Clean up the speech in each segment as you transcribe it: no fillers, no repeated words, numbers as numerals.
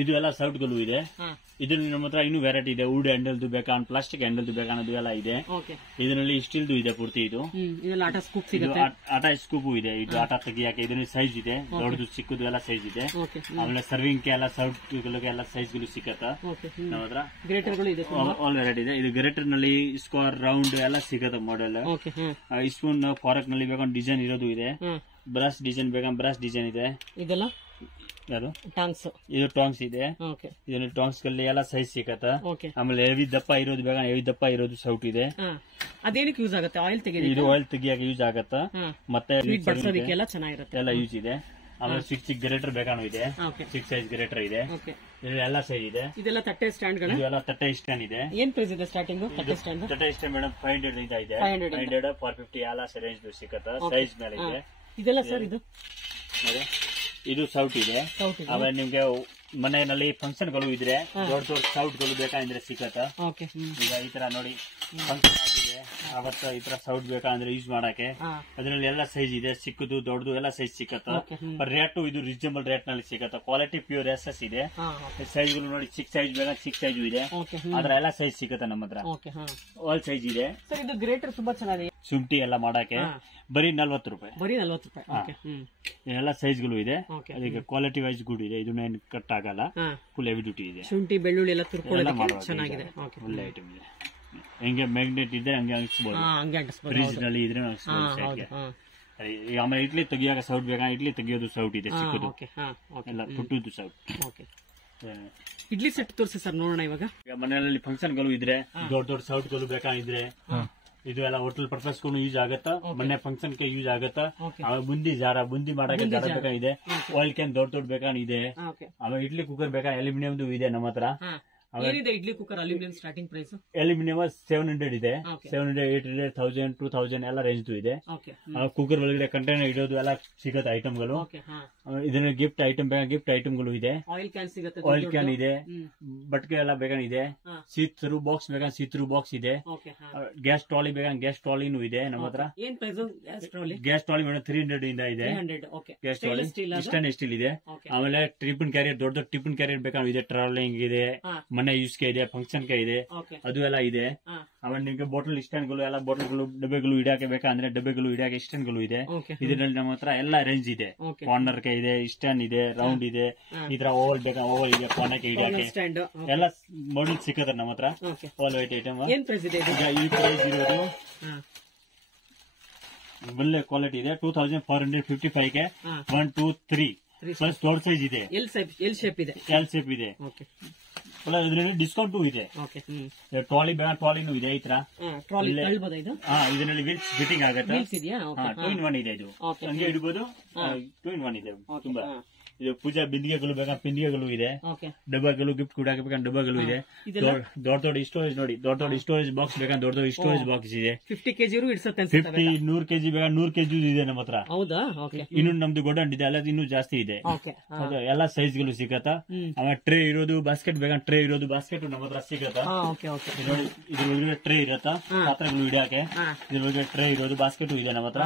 ಇದು ಎಲ್ಲ ಸೌಟ್ ಗಳು ಇದೆ. ಇದರಲ್ಲಿ ನಮ್ಮ ಹತ್ರ ಇನ್ನೂ ವೆರೈಟಿ ಇದೆ. ವುಡ್ ಹ್ಯಾಂಡಲ್ ಬೇಕಾ, ಪ್ಲಾಸ್ಟಿಕ್ ಹ್ಯಾಂಡಲ್ ಬೇಕಾ ಅನ್ನೋದು ಎಲ್ಲ ಇದೆ. ಇದರಲ್ಲಿ ಸ್ಟೀಲ್ದು ಇದೆ ಪೂರ್ತಿ. ಇದು ಆಟ ಸ್ಕೂಪ್ ಇದೆ. ಇದು ಆಟ ತೆಗಿಯಾಕೆ ಇದರಲ್ಲಿ ಸೈಜ್ ಇದೆ, ದೊಡ್ಡದು ಚಿಕ್ಕದು ಎಲ್ಲ ಸೈಜ್ ಇದೆ. ಆಮೇಲೆ ಸರ್ವಿಂಗ್ ಎಲ್ಲ ಸೌಟ್ ಎಲ್ಲ ಸೈಜ್ ಗಳು ಸಿಕ್ಕತ್ತ ನಮ್ಮ ಹತ್ರ. ಆಲ್ ವೆರೈಟಿ ಇದೆ. ಇದು ಗ್ರೇಟರ್ ನಲ್ಲಿ ಸ್ಕ್ವೇರ್ ರೌಂಡ್ ಎಲ್ಲ ಸಿಗತ್ತ ಮಾಡೆಲ್. ಸ್ಪೂನ್ ಫಾರಕ್ ನಲ್ಲಿ ಬೇಕಾದ್ರೆ ಡಿಸೈನ್ ಇರೋದು ಇದೆ. ಬ್ರಷ್ ಡಿಸೈನ್ ಬೇಕಾದ್ರೆ ಬ್ರಷ್ ಡಿಸೈನ್ ಇದೆ. ಇದೆಲ್ಲ ಯಾರು ಟಾಂಗ್ಸ್, ಇದು ಟಾಂಗ್ಸ್ ಇದೆ. ಇದರಲ್ಲಿ ಟಾಂಗ್ಸ್ ಗಳಲ್ಲಿ ಎಲ್ಲ ಸೈಜ್ ಸಿಗತ್ತ. ಆಮೇಲೆ ಹೆವಿ ದಪ್ಪ ಇರೋದು ಬೇಕಾದ್ರೆ ಹೆವಿ ದಪ್ಪ ಇರೋದು ಸೌಟ್ ಇದೆ. ಅದೇನಕ್ಕೆ ಯೂಸ್ ಆಗುತ್ತೆ? ಆಯಿಲ್ ತೆಗೆದು ಇದು ಆಯಿಲ್ ತೆಗಿಯಾಕೆ ಯೂಸ್ ಆಗತ್ತ. ಮತ್ತೆ ಎಲ್ಲ ಯೂಸ್ ಇದೆ. ಆಮೇಲೆ ಚಿಕ್ಕ ಚಿಕ್ಕ ಗ್ರೇಟರ್ ಬೇಕಾನು ಇದೆ. ಚಿಕ್ಕ ಸೈಜ್ ಗ್ರೇಟರ್ ಇದೆ. ಎಲ್ಲ ಸೈಜ್ ಇದೆ. ಇದೆಲ್ಲ ತಟ್ಟೆ ಸ್ಟ್ಯಾಂಡ್ ಗಳು, ಇದೆಲ್ಲ ತಟ್ಟೆ ಸ್ಟ್ಯಾಂಡ್ ಇದೆ. ಏನ್ ಪ್ರೈಸ್ ಇದೆ ಸ್ಟಾರ್ಟಿಂಗ್? ತಟ್ಟೆ ಸ್ಟ್ಯಾಂಡ್ ಮೇಡಮ್ 500 ಇಂದ ಇದೆ. 500 450 ಎಲ್ಲ ರೇಂಜ್ ಸಿಗತ್ತ. ಸೈಜ್ ಮೇಲೆ ಇದೆ. ಇದೆಲ್ಲ ಸರ್ ಇದು ಸೌಟ್ ಇದೆ. ಆಮೇಲೆ ನಿಮ್ಗೆ ಮನೆಯಲ್ಲಿ ಫಂಕ್ಷನ್ ಗಳು ಇದ್ರೆ ದೊಡ್ಡ ದೊಡ್ಡ ಸೌಟ್ ಗಳು ಬೇಕಾದ್ರೆ ಸಿಕ್ಕತ್ತ. ಈಗ ಈ ತರ ನೋಡಿ ಫಂಕ್ಷನ್ ಆಗಿದೆ ಅವತ್ತ ಈ ತರ ಸೌಟ್ ಬೇಕಾದ್ರೆ ಯೂಸ್ ಮಾಡಕ್ಕೆ ಅದ್ರಲ್ಲಿ ಎಲ್ಲ ಸೈಜ್ ಇದೆ. ಚಿಕ್ಕದು ದೊಡ್ಡದು ಎಲ್ಲ ಸೈಜ್ ಸಿಕ್ಕತ್ತ. ರೇಟ್ ಇದು ರೀಸನಬಲ್ ರೇಟ್ ನಲ್ಲಿ ಸಿಕ್ಕತ್ತ. ಕ್ವಾಲಿಟಿ ಪ್ಯೂರ್ ಎಸ್ ಇದೆ. ಸೈಜ್ ಗಳು ನೋಡಿ ಚಿಕ್ಕ ಸೈಜ್ ಬೇಕಾ ಚಿಕ್ಕ ಸೈಜ್ ಇದೆ. ಅದ್ರ ಎಲ್ಲ ಸೈಜ್ ಸಿಕ್ಕತ್ತ ನಮ್ಮ ಹತ್ರ. ಆಲ್ ಸೈಜ್ ಇದೆ. ಇದು ಗ್ರೇಟರ್ ತುಂಬಾ ಚೆನ್ನಾಗಿದೆ. ಶುಂಠಿ ಎಲ್ಲ ಮಾಡಕ್ಕೆ ಬರೀ 40 ರೂಪಾಯಿ. ಬರೀ 40 ರೂಪಾಯಿ. ಎಲ್ಲ ಸೈಜ್ ಗಳು ಇದೆ. ಅದಕ್ಕೆ ಕ್ವಾಲಿಟಿ ವೈಸ್ ಗುಡ್ ಇದೆ. ಇದನ್ನ ಕಟ್ ಆಗಲ್ಲ. ಫುಲ್ ಹೆವಿ ಡ್ಯೂಟಿ ಇದೆ. ಶುಂಠಿ ಬೆಳ್ಳುಳ್ಳಿ ಎಲ್ಲ ತುರ್ಕೊಳ್ಳೋಕೆ ಚೆನ್ನಾಗಿದೆ. ಒಳ್ಳೆ ಐಟಮ್ ಇದೆ. ಹೆಂಗೆ ಮ್ಯಾಗ್ನೆಟ್ ಇದೆ ಹಂಗೆ ಅಂಟಿಸಬಹುದು. ಫ್ರಿಜ್ ನಲ್ಲಿ ಇದ್ರೆ ಆಮೇಲೆ ಇಡ್ಲಿ ತೆಗಿಯಾಗ ಸೌಟ್ ಬೇಕಾ ಇಡ್ಲಿ ತೆಗಿಯೋದು ಸೌಟ್ ಇದೆ. ಚಿಕ್ಕದು ಎಲ್ಲ ಪುಟ್ಟದ್ದು ಸೌಟ್. ಇಡ್ಲಿ ಸೆಟ್ ತೋರಿಸಿ ಸರ್ ನೋಡೋಣ. ಇವಾಗ ಮನೆಯಲ್ಲಿ ಫಂಕ್ಷನ್ ಗಳು ಇದ್ರೆ ದೊಡ್ಡ ದೊಡ್ಡ ಸೌಟ್ ಗಳು ಬೇಕಾಗಿದ್ರೆ ಇದು ಎಲ್ಲ ಹೋಟೆಲ್ ಪರ್ಪಸ್ ಯೂಸ್ ಆಗತ್ತ. ಮನೆ ಫಂಕ್ಷನ್ ಗೆ ಯೂಸ್ ಆಗತ್ತ. ಬುಂದಿ ಬುಂದಿ ಮಾಡಕ್ಕೆ ಜಾರ ಬೇಕಾಗಿದೆ. ಆಯಿಲ್ ಕ್ಯಾನ್ ದೊಡ್ಡ ದೊಡ್ಡ ಬೇಕಾಗಿದೆ. ಆಮೇಲೆ ಇಡ್ಲಿ ಕುಕ್ಕರ್ ಬೇಕಾ ಅಲ್ಯೂಮಿನಿಯಂ ಇದೆ ನಮ್ಮ ಹತ್ರ. Idli cooker aluminium starting price aluminium 700 ಇದೆ. 700 800 1000 2000 ಎಲ್ಲ ರೇಂಜ್ ಇದೆ. ಕುಕ್ಕರ್ ಒಳಗಡೆ ಕಂಟೈನರ್ ಇಡೋದು ಎಲ್ಲ ಸಿಗತ್ತೆ ಐಟಮ್ ಗಳು. ಇದನ್ನ ಗಿಫ್ಟ್ ಐಟಮ್ ಬೇಕಾ ಗಿಫ್ಟ್ ಐಟಮ್ ಗಳು ಇದೆ. ಆಯಿಲ್ ಕ್ಯಾನ್ ಇದೆ. ಬಟ್ಕೆ ಎಲ್ಲ ಬೇಕಾಗಿದೆ. ಸೀತ್ರು ಬಾಕ್ಸ್ ಬೇಕಾ ಸೀತ್ರು ಬಾಕ್ಸ್ ಇದೆ. ಗ್ಯಾಸ್ ಟ್ರಾಲಿ ಬೇಕಾ ಗ್ಯಾಸ್ ಟ್ರಾಲಿನೂ ಇದೆ ನಮ್ಮ ಹತ್ರ. ಗ್ಯಾಸ್ ಟ್ರಾಲಿ ಮೇಡಮ್ 300 ಇಂದ ಇದೆ. ಗ್ಯಾಸ್ ಟ್ರಾಲಿ ಸ್ಟೇನ್ಲೆಸ್ ಸ್ಟೀಲ್ ಇದೆ. ಆಮೇಲೆ ಟಿಫಿನ್ ಕ್ಯಾರಿಯರ್ ದೊಡ್ಡ ದೊಡ್ಡ ಟಿಫಿನ್ ಕ್ಯಾರಿಯರ್ ಬೇಕಾ ಇದೆ. ಟ್ರಾವೆಲಿಂಗ್ ಇದೆ, ಮನೆ ಯೂಸ್ ಗೆ ಇದೆ, ಫಂಕ್ಷನ್ ಗೆ ಇದೆ, ಅದು ಎಲ್ಲ ಇದೆ. ಆಮೇಲೆ ನಿಮ್ಗೆ ಬಾಟಲ್ ಸ್ಟ್ಯಾಂಡ್ ಗಳು ಎಲ್ಲ ಬಾಟಲ್ಗಳು ಡಬ್ಬೆಗಳು ಇಡಕ್ಕೆ ಬೇಕಾದ್ರೆ ಡಬ್ಬೆಗಳು ಇಡಕ್ಕೆ ಸ್ಟ್ಯಾಂಡ್ ಗಳು ಇದೆ. ಇದರಲ್ಲಿ ನಮ್ಮ ಹತ್ರ ಎಲ್ಲ ರೇಂಜ್ ಇದೆ. ಕಾರ್ನರ್ ಗೆ ಇದೆ, ಸ್ಟ್ಯಾಂಡ್ ಇದೆ, ರೌಂಡ್ ಇದೆ, ಈ ತರ ಓವಲ್ ಬೇಕಾ ಓವಲ್ ಇದೆ, ಕೋನಕ್ಕೆ ಇಡಕ್ಕೆ ಎಲ್ಲ ಮಾಡಲ್ ಸಿಕ್ಕದ ನಮ್ಮ ಹತ್ರ. All white item. ಈ ಪ್ರೈಸ್ ಇರೋದು ಒಳ್ಳೆ ಕ್ವಾಲಿಟಿ ಇದೆ. 2455 ಗೆ 1 2 3 ಪ್ಲಸ್ ದೊಡ್ಡ ಸೈಜ್ ಇದೆ. ಎಲ್ ಶೇಪ್ ಇದೆ. ಇದರಲ್ಲಿ ಡಿಸ್ಕೌಂಟ್ ಇದೆ. ಟ್ರಾಲಿ ಬೇಡ ಟ್ರಾಲಿನೂ ಇದೆ. ಈ ತರ ಇದರಲ್ಲಿ ವೀಲ್ಸ್ ಫಿಟ್ಟಿಂಗ್ ಆಗುತ್ತೆ. 2 in 1 ಇದೆ. ಇದು ಹಂಗೆ ಇಡಬಹುದು. 2 in 1 ಇದೆ. ತುಂಬಾ ಇದು ಪೂಜಾ ಬಿಂದಿಗೆಗಳು ಬೇಕಾ ಬಿಂದಿಗೆಗಳು ಇದೆ. ಡಬ್ಬಗಳು ಗಿಫ್ಟ್ ಕೊಡಕ್ಕೆ ಬೇಕಂದ್ರೆ ಡಬ್ಬಗಳು ಇದೆ. ದೊಡ್ಡ ದೊಡ್ಡ ಸ್ಟೋರೇಜ್ ನೋಡಿ. ದೊಡ್ಡ ದೊಡ್ಡ ಸ್ಟೋರೇಜ್ ಬಾಕ್ಸ್ ಬೇಕಂದ್ರೆ ದೊಡ್ಡ ದೊಡ್ಡ ಸ್ಟೋರೇಜ್ ಬಾಕ್ಸ್ ಇದೆ. 50 kg ಇಡ್ಸುತ್ತೆ. 50 100 kg ಬೇಕಾ 100 kg ಇದೆ ನಮ್ಮ ಹತ್ರ. ಹೌದಾ? ಇನ್ನು ನಮ್ದು ಗೋಡೌನ್ ಇದೆ ಅಲ್ಲ, ಇನ್ನೂ ಜಾಸ್ತಿ ಇದೆ. ಎಲ್ಲ ಸೈಜ್ ಗಳು ಸಿಗತ್ತ. ಆಮೇಲೆ ಟ್ರೇ ಇರೋದು ಬಾಸ್ಕೆಟ್ ಬೇಕಂದ್ರೆ ಟ್ರೇ ಇರೋದು ಬಾಸ್ಕೆಟ್ ನಮ್ಮ ಹತ್ರ ಸಿಗತ್ತ. ನೋಡಿ ಇದ್ರೊಳಗಡೆ ಟ್ರೇ ಇರತ್ತ, ಪಾತ್ರೆಗಳು ಇಡಕ್ಕೆ. ಇದ್ರೊಳಗಡೆ ಟ್ರೇ ಇರೋದು ಬಾಸ್ಕೆಟ್ ಇದೆ ನಮ್ಮ ಹತ್ರ.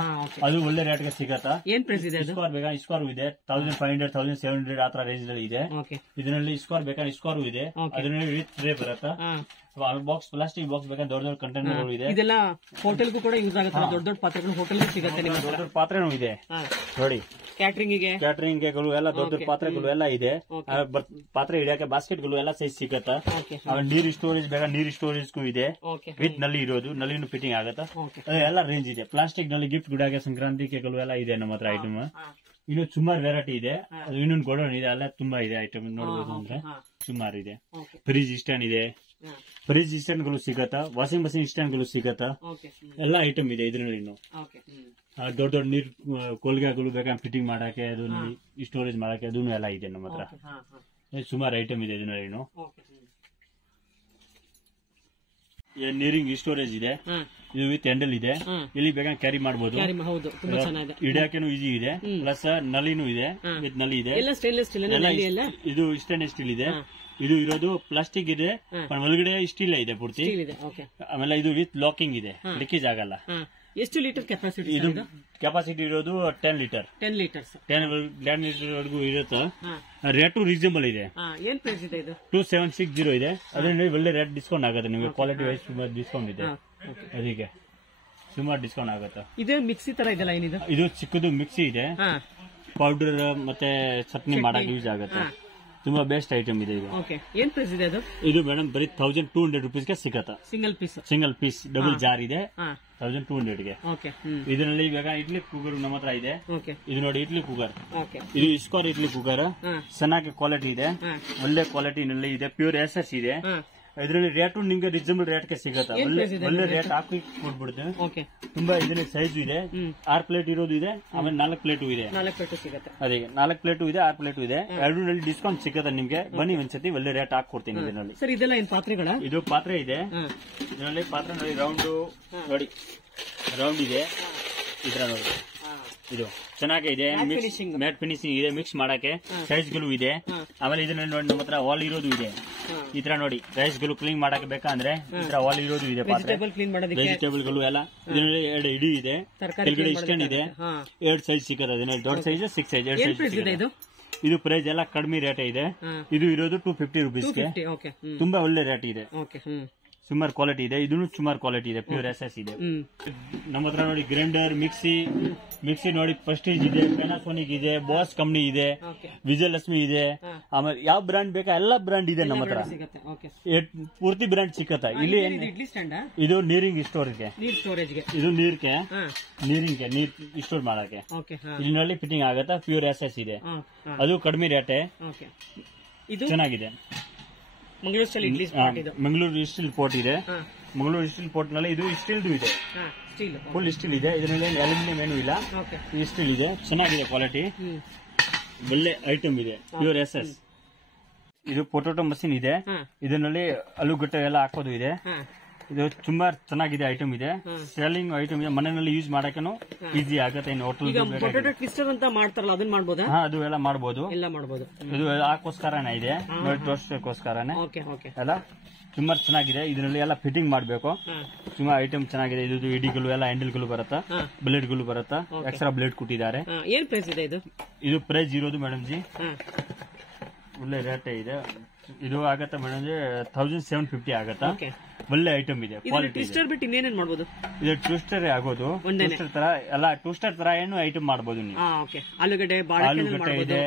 ಅದು ಒಳ್ಳೆ ರೇಟ್ ಗೆ ಸಿಗತ್ತ. ಏನ್ ಪ್ರೈಸ್ ಇದೆ? ಸ್ಕ್ವೇರ್ ಬೇಕಾ ಸ್ಕ್ವೇರ್ ಇದೆ. 1500 1700 ಆತರ ರೇಂಜ್ ನಲ್ಲಿ ಇದೆ. ಇದರಲ್ಲಿ ಸ್ಕ್ವೇರ್ ಬೇಕಾದ್ರೆ ಸ್ಕ್ವೇರ್ ಇದೆ. ಅದರಲ್ಲಿ ವಿತ್ ಟ್ರೇ ಬರುತ್ತಾ. ಬಾಕ್ಸ್ ಪ್ಲಾಸ್ಟಿಕ್ ಬಾಕ್ಸ್ ಬೇಕಾದ್ರೆ ದೊಡ್ಡ ದೊಡ್ಡ ಕಂಟೈನರ್ ಇದೆ. ಇದೆಲ್ಲ ಹೋಟೆಲ್ಗೂ ಕೂಡ ಯೂಸ್ ಆಗುತ್ತೆ. ದೊಡ್ಡ ದೊಡ್ಡ ಪಾತ್ರೆಗಳು ಹೋಟೆಲ್ ಸಿಗುತ್ತೆ. ದೊಡ್ಡ ದೊಡ್ಡ ಪಾತ್ರೆನೂ ಇದೆ ನೋಡಿ. ಕ್ಯಾಟರಿಂಗ್ ಗಳು ಎಲ್ಲ ದೊಡ್ಡ ದೊಡ್ಡ ಪಾತ್ರೆಗಳು ಎಲ್ಲ ಇದೆ. ಪಾತ್ರೆ ಹಿಡಿಯಕ್ಕೆ ಬಾಸ್ಕೆಟ್ ಗಳು ಎಲ್ಲ ಸೈಜ್ ಸಿಗತ್ತ. ನೀರು ಸ್ಟೋರೇಜ್ ಬೇಕಾ ನೀರು ಸ್ಟೋರೇಜ್ ಇದೆ. ವಿತ್ ನಲ್ಲಿ ಇರೋದು ನಲ್ಲಿನೂ ಫಿಟ್ಟಿಂಗ್ ಆಗತ್ತ. ಎಲ್ಲ ರೇಂಜ್ ಇದೆ. ಪ್ಲಾಸ್ಟಿಕ್ ನಲ್ಲಿ ಗಿಫ್ಟ್ ಗುಡಾಗೆ ಸಂಕ್ರಾಂತಿಗಳು ಎಲ್ಲ ಇದೆ ನಮ್ಮ ಹತ್ರ ಐಟಮ್. ಇನ್ನು ಸುಮಾರು ವೆರೈಟಿ ಇದೆ. ಅದು ಇನ್ನೊಂದು ಗೋಡೌನ್ ಇದೆ, ಅಲ್ಲ ತುಂಬಾ ಇದೆ ಐಟಮ್ ನೋಡಬಹುದು ಅಂದ್ರೆ ಸುಮಾರು ಇದೆ. ಫ್ರಿಜ್ ಸ್ಟ್ಯಾಂಡ್ ಇದೆ. ಫ್ರಿಜ್ ಸ್ಟ್ಯಾಂಡ್ ಗಳು ಸಿಗತ್ತ. ವಾಷಿಂಗ್ ಮಷಿನ್ ಸ್ಟ್ಯಾಂಡ್ ಗಳು ಸಿಗತ್ತ. ಎಲ್ಲ ಐಟಮ್ ಇದೆ ಇದ್ರಲ್ಲಿ. ಇನ್ನು ದೊಡ್ಡ ದೊಡ್ಡ ನೀರ್ ಕೊಲ್ಗೆಗಳು ಬೇಕಾದ್ರೆ ಫಿಟ್ಟಿಂಗ್ ಮಾಡಕ್ಕೆ, ಅದನ್ನ ಸ್ಟೋರೇಜ್ ಮಾಡಕ್ಕೆ ಅದನ್ನು ಎಲ್ಲ ಇದೆ ನಮ್ಮ ಹತ್ರ. ಸುಮಾರು ಐಟಮ್ ಇದೆ ಇದರಲ್ಲಿ. ಇನ್ನು ನೀರಿಂಗ್ ಸ್ಟೋರೇಜ್ ಇದೆ. ಇದು ವಿತ್ ಹ್ಯಾಂಡಲ್ ಇದೆ. ಇಲ್ಲಿ ಬೇಕಾದ್ರೆ ಕ್ಯಾರಿ ಮಾಡಬಹುದು. ಇಡಕ್ಕೂ ಈಸಿ ಇದೆ. ಪ್ಲಸ್ ನಲಿನೂ ಇದೆ. ವಿತ್ ನಲ್ಲಿ ಇದೆ. ಇದು ಸ್ಟೇನ್ಲೆಸ್ ಸ್ಟೀಲ್ ಇದೆ. ಇದು ಇರೋದು ಪ್ಲಾಸ್ಟಿಕ್ ಇದೆ, ಒಳಗಡೆ ಸ್ಟೀಲ್ ಇದೆ ಪೂರ್ತಿ. ಆಮೇಲೆ ಇದು ವಿತ್ ಲಾಕಿಂಗ್ ಇದೆ, ಲೀಕೇಜ್ ಆಗಲ್ಲ. ಎಷ್ಟು ಲೀಟರ್ ಕೆಪಾಸಿಟಿ ಇದು ಕೆಪಾಸಿಟಿ ಇರೋದು 10 ಲೀಟರ್ 10 ಲೀಟರ್ಸ್ 10 ಲೀಟರ್ ವರೆಗೂ ಇರುತ್ತೆ. ರೇಟು ರೀಸನಬಲ್ ಇದೆ. ಏನ್ ಪ್ರೈಸ್ ಇದೆ ಇದು? 2760 ಇದೆ. ಅದರಿಂದ ಒಳ್ಳೆ ರೇಟ್ ಡಿಸ್ಕೌಂಟ್ ಆಗುತ್ತೆ ನಿಮಗೆ. ಕ್ವಾಲಿಟಿ ವೈಸ್ ತುಂಬಾ ಡಿಸ್ಕೌಂಟ್ ಇದೆ. ಅದಕ್ಕೆ ಸುಮಾರು ಡಿಸ್ಕೌಂಟ್ ಆಗುತ್ತೆ. ಇದೇ ಮಿಕ್ಸಿ ತರ ಇದೆಲ್ಲ ಏನಿದೆ? ಇದು ಚಿಕ್ಕದು ಮಿಕ್ಸಿ ಇದೆ. ಪೌಡರ್ ಮತ್ತೆ ಚಟ್ನಿ ಮಾಡಕ್ಕೆ ಯೂಸ್ ಆಗುತ್ತೆ. ತುಂಬಾ ಬೆಸ್ಟ್ ಐಟಮ್ ಇದೆ ಇದು. ಏನ್ ಪ್ರೈಸ್ ಇದೆ ಅದು? ಇದು ಮೇಡಮ್ ಬರೀ 1200 ರುಪೀಸ್ಗೆ ಸಿಗತ್ತೆ. ಸಿಂಗಲ್ ಪೀಸ್ ಡಬಲ್ ಜಾರ್ ಇದೆ 1200ಗೆ. ಇದರಲ್ಲಿ ಇವಾಗ ಇಡ್ಲಿ ಕುಕ್ಕರ್ ನಮ್ಮ ಹತ್ರ ಇದೆ. ಇದು ನೋಡಿ ಇಡ್ಲಿ ಕುಕ್ಕರ್. ಇದು ಇಸ್ಕೋರ್ ಇಡ್ಲಿ ಕುಕ್ಕರ್. ಚೆನ್ನಾಗಿ ಕ್ವಾಲಿಟಿ ಇದೆ. ಒಳ್ಳೆ ಕ್ವಾಲಿಟಿನಲ್ಲಿ ಇದೆ. ಪ್ಯೂರ್ ಎಸ್ ಇದೆ. ಇದರಲ್ಲಿ ರೇಟು ನಿಮ್ಗೆ ರೀಸನಬಲ್ ರೇಟ್ಗೆ ಸಿಗುತ್ತೆ. ಒಳ್ಳೆ ರೇಟ್ ಹಾಕಿ ಕೊಟ್ಬಿಡುತ್ತೆ. ತುಂಬಾ ಇದರಲ್ಲಿ ಸೈಜ್ ಇದೆ. 6 ಪ್ಲೇಟ್ ಇರೋದು ಇದೆ. ಆಮೇಲೆ 4 ಪ್ಲೇಟು ಇದೆ. ಅದೇ 4 ಪ್ಲೇಟು ಇದೆ, 6 ಪ್ಲೇಟು ಇದೆ. ಎರಡರಲ್ಲಿ ಡಿಸ್ಕೌಂಟ್ ಸಿಗುತ್ತೆ ನಿಮ್ಗೆ. ಬನ್ನಿ ಒಂದ್ಸತಿ ಒಳ್ಳೆ ರೇಟ್ ಹಾಕಿ ಕೊಡ್ತೀನಿ. ಇದರಲ್ಲಿ ಸರ್ ಇದೆಲ್ಲ ಏನ್ ಪಾತ್ರೆಗಳ? ಇದು ಪಾತ್ರೆ ಇದೆ. ಇದರಲ್ಲಿ ಪಾತ್ರೆ ನೋಡಿ ರೌಂಡ್ ನೋಡಿ ರೌಂಡ್ ಇದೆ. ಇದ್ರ ನೋಡಿ ಇದು ಚೆನ್ನಾಗಿದೆ. ಮ್ಯಾಟ್ ಫಿನಿಶಿಂಗ್ ಇದೆ. ಮಿಕ್ಸ್ ಮಾಡಕ್ಕೆ ಸೈಜ್ ಗಳು ಇದೆ. ಆಮೇಲೆ ಇದರಲ್ಲಿ ನೋಡಿ ನಮ್ಮ ಹತ್ರ ವಾಲ್ ಇರೋದು ಇದೆ. ಈ ತರ ನೋಡಿ ರೈಸ್ ಗಳು ಕ್ಲೀನ್ ಮಾಡಕ್ಕೆ ಬೇಕಂದ್ರೆ ಈ ತರ ವಾಲ್ ಇರೋದು ಇದೆ. ವೆಜಿಟೇಬಲ್ ಗಳು ಎಲ್ಲ ಇದರಲ್ಲಿ 2 ಇಡಿ ಇದೆ. ಕೆಳಗಡೆ ಸ್ಟ್ಯಾಂಡ್ ಇದೆ. 2 ಸೈಜ್ ಸಿಕ್ಕದ. ದೊಡ್ಡ ಸೈಜ್ 6 ಸೈಜ್ 2 ಸೈಜ್. ಇದು ಪ್ರೈಸ್ ಎಲ್ಲ ಕಡಿಮೆ ರೇಟ್ ಇದೆ. ಇದು ಇರೋದು 250 ರುಪೀಸ್ಗೆ. ತುಂಬಾ ಒಳ್ಳೆ ರೇಟ್ ಇದೆ. ಸುಮಾರು ಕ್ವಾಲಿಟಿ ಇದೆ. ಇದನ್ನು ಸುಮಾರು ಕ್ವಾಲಿಟಿ ಇದೆ. ಪ್ಯೂರ್ ಎಸ್ ಇದೆ. ನಮ್ಮ ಹತ್ರ ನೋಡಿ ಗ್ರೈಂಡರ್, ಮಿಕ್ಸಿ ನೋಡಿ ಪ್ರೆಸ್ಟೀಜ್ ಇದೆ, ಪ್ಯಾನಾಸೋನಿಕ್ ಇದೆ, ಬಾಸ್ ಕಂಪ್ನಿ ಇದೆ, ವಿಜಯಲಕ್ಷ್ಮಿ ಇದೆ. ಆಮೇಲೆ ಯಾವ ಬ್ರಾಂಡ್ ಬೇಕಾ ಎಲ್ಲ ಬ್ರಾಂಡ್ ಇದೆ ನಮ್ಮ ಹತ್ರ. ಪೂರ್ತಿ ಬ್ರಾಂಡ್ ಸಿಕ್ಕತ್ತ. ಇಲ್ಲಿ ಇದು ನೀರಿಂಗ್ ಸ್ಟೋರ್ಗೆ, ಇದು ನೀರಿಂಗೆ ನೀರ್ ಸ್ಟೋರ್ ಮಾಡಕ್ಕೆ ಇಲ್ಲಿ ಫಿಟ್ಟಿಂಗ್ ಆಗತ್ತ. ಪ್ಯೂರ್ ಎಸ್ ಇದೆ. ಅದು ಕಡಿಮೆ ರೇಟ್ ಚೆನ್ನಾಗಿದೆ. ಮಂಗಳೂರು ಸ್ಟೀಲ್ ಪೋರ್ಟ್ ಇದೆ. ಮಂಗಳೂರು ಸ್ಟೀಲ್ ಪೋರ್ಟ್ ನಲ್ಲಿ ಇದು ಸ್ಟೀಲ್ದು ಇದೆ. ಫುಲ್ ಸ್ಟೀಲ್ ಇದೆ. ಇದರಲ್ಲಿ ಅಲ್ಯೂಮಿನಿಯಂ ಏನೂ ಇಲ್ಲ. ಈ ಸ್ಟೀಲ್ ಇದೆ. ಚೆನ್ನಾಗಿದೆ ಕ್ವಾಲಿಟಿ. ಒಳ್ಳೆ ಐಟಮ್ ಇದೆ. ಪ್ಯೂರ್ ಎಸ್. ಇದು ಪೊಟೊಟೊ ಮಷೀನ್ ಇದೆ. ಇದರಲ್ಲಿ ಆಲೂಗಡ್ಡೆ ಎಲ್ಲ ಹಾಕೋದು ಇದೆ. ಇದು ತುಂಬಾ ಚೆನ್ನಾಗಿದೆ ಐಟಮ್ ಇದೆ. ಸೆಲ್ಲಿಂಗ್ ಐಟಮ್ ಇದೆ. ಮನೆಯಲ್ಲಿ ಯೂಸ್ ಮಾಡಕ್ಕೂ ಈಸಿ ಆಗುತ್ತೆ. ಹೋಟೆಲ್ ಟ್ವಿಸ್ಟರ್ ಅಂತ ಮಾಡ್ತಾರಲ್ಲ ಅದನ್ನ ಮಾಡಬಹುದಾ? ಅದು ಎಲ್ಲ ಮಾಡಬಹುದು. ಇದು ಅದಕ್ಕೋಸ್ಕರನೇ ಇದೆ. ಟೋಸ್ಟ್ಗೋಸ್ಕರನೇ ಎಲ್ಲ ತುಂಬಾ ಚೆನ್ನಾಗಿದೆ. ಇದರಲ್ಲಿ ಎಲ್ಲ ಫಿಟ್ಟಿಂಗ್ ಮಾಡಬೇಕು. ತುಂಬಾ ಐಟಮ್ ಚೆನ್ನಾಗಿದೆ. ಇದು ಇಡಿಗಳು ಎಲ್ಲ ಹ್ಯಾಂಡಲ್ಗಳು ಬರುತ್ತಾ, ಬ್ಲೇಡ್ಗಳು ಬರುತ್ತಾ, ಎಕ್ಸ್ಟ್ರಾ ಬ್ಲೇಡ್ ಕೊಟ್ಟಿದ್ದಾರೆ. ಏನ್ ಪ್ರೈಸ್ ಇದೆ ಇದು? ಇದು ಪ್ರೈಸ್ ಇರೋದು ಮೇಡಮ್ ಜಿ ಒಳ್ಳೆ ರೇಟ್ ಇದೆ. ಇದು ಆಗತ್ತೆ ಮೇಡಮ್ ಜಿ 1750 ಆಗತ್ತಾ. ಒಳ್ಳೆ ಐಟಮ್ ಇದೆ. ಟ್ವಿಸ್ಟರ್ ಬಿಟ್ಟು ಇನ್ನೇನೇನ್ ಮಾಡಬಹುದು? ಇದು ಟ್ವಿಸ್ಟರ್ ಆಗೋದು. ಟ್ವಿಸ್ಟರ್ ತರ ಎಲ್ಲ ಟ್ವಿಸ್ಟರ್ ತರ ಏನು ಐಟಮ್ ಮಾಡಬಹುದು ನೀವು. ಆಲೂಗಡ್ಡೆ ಇದೆ,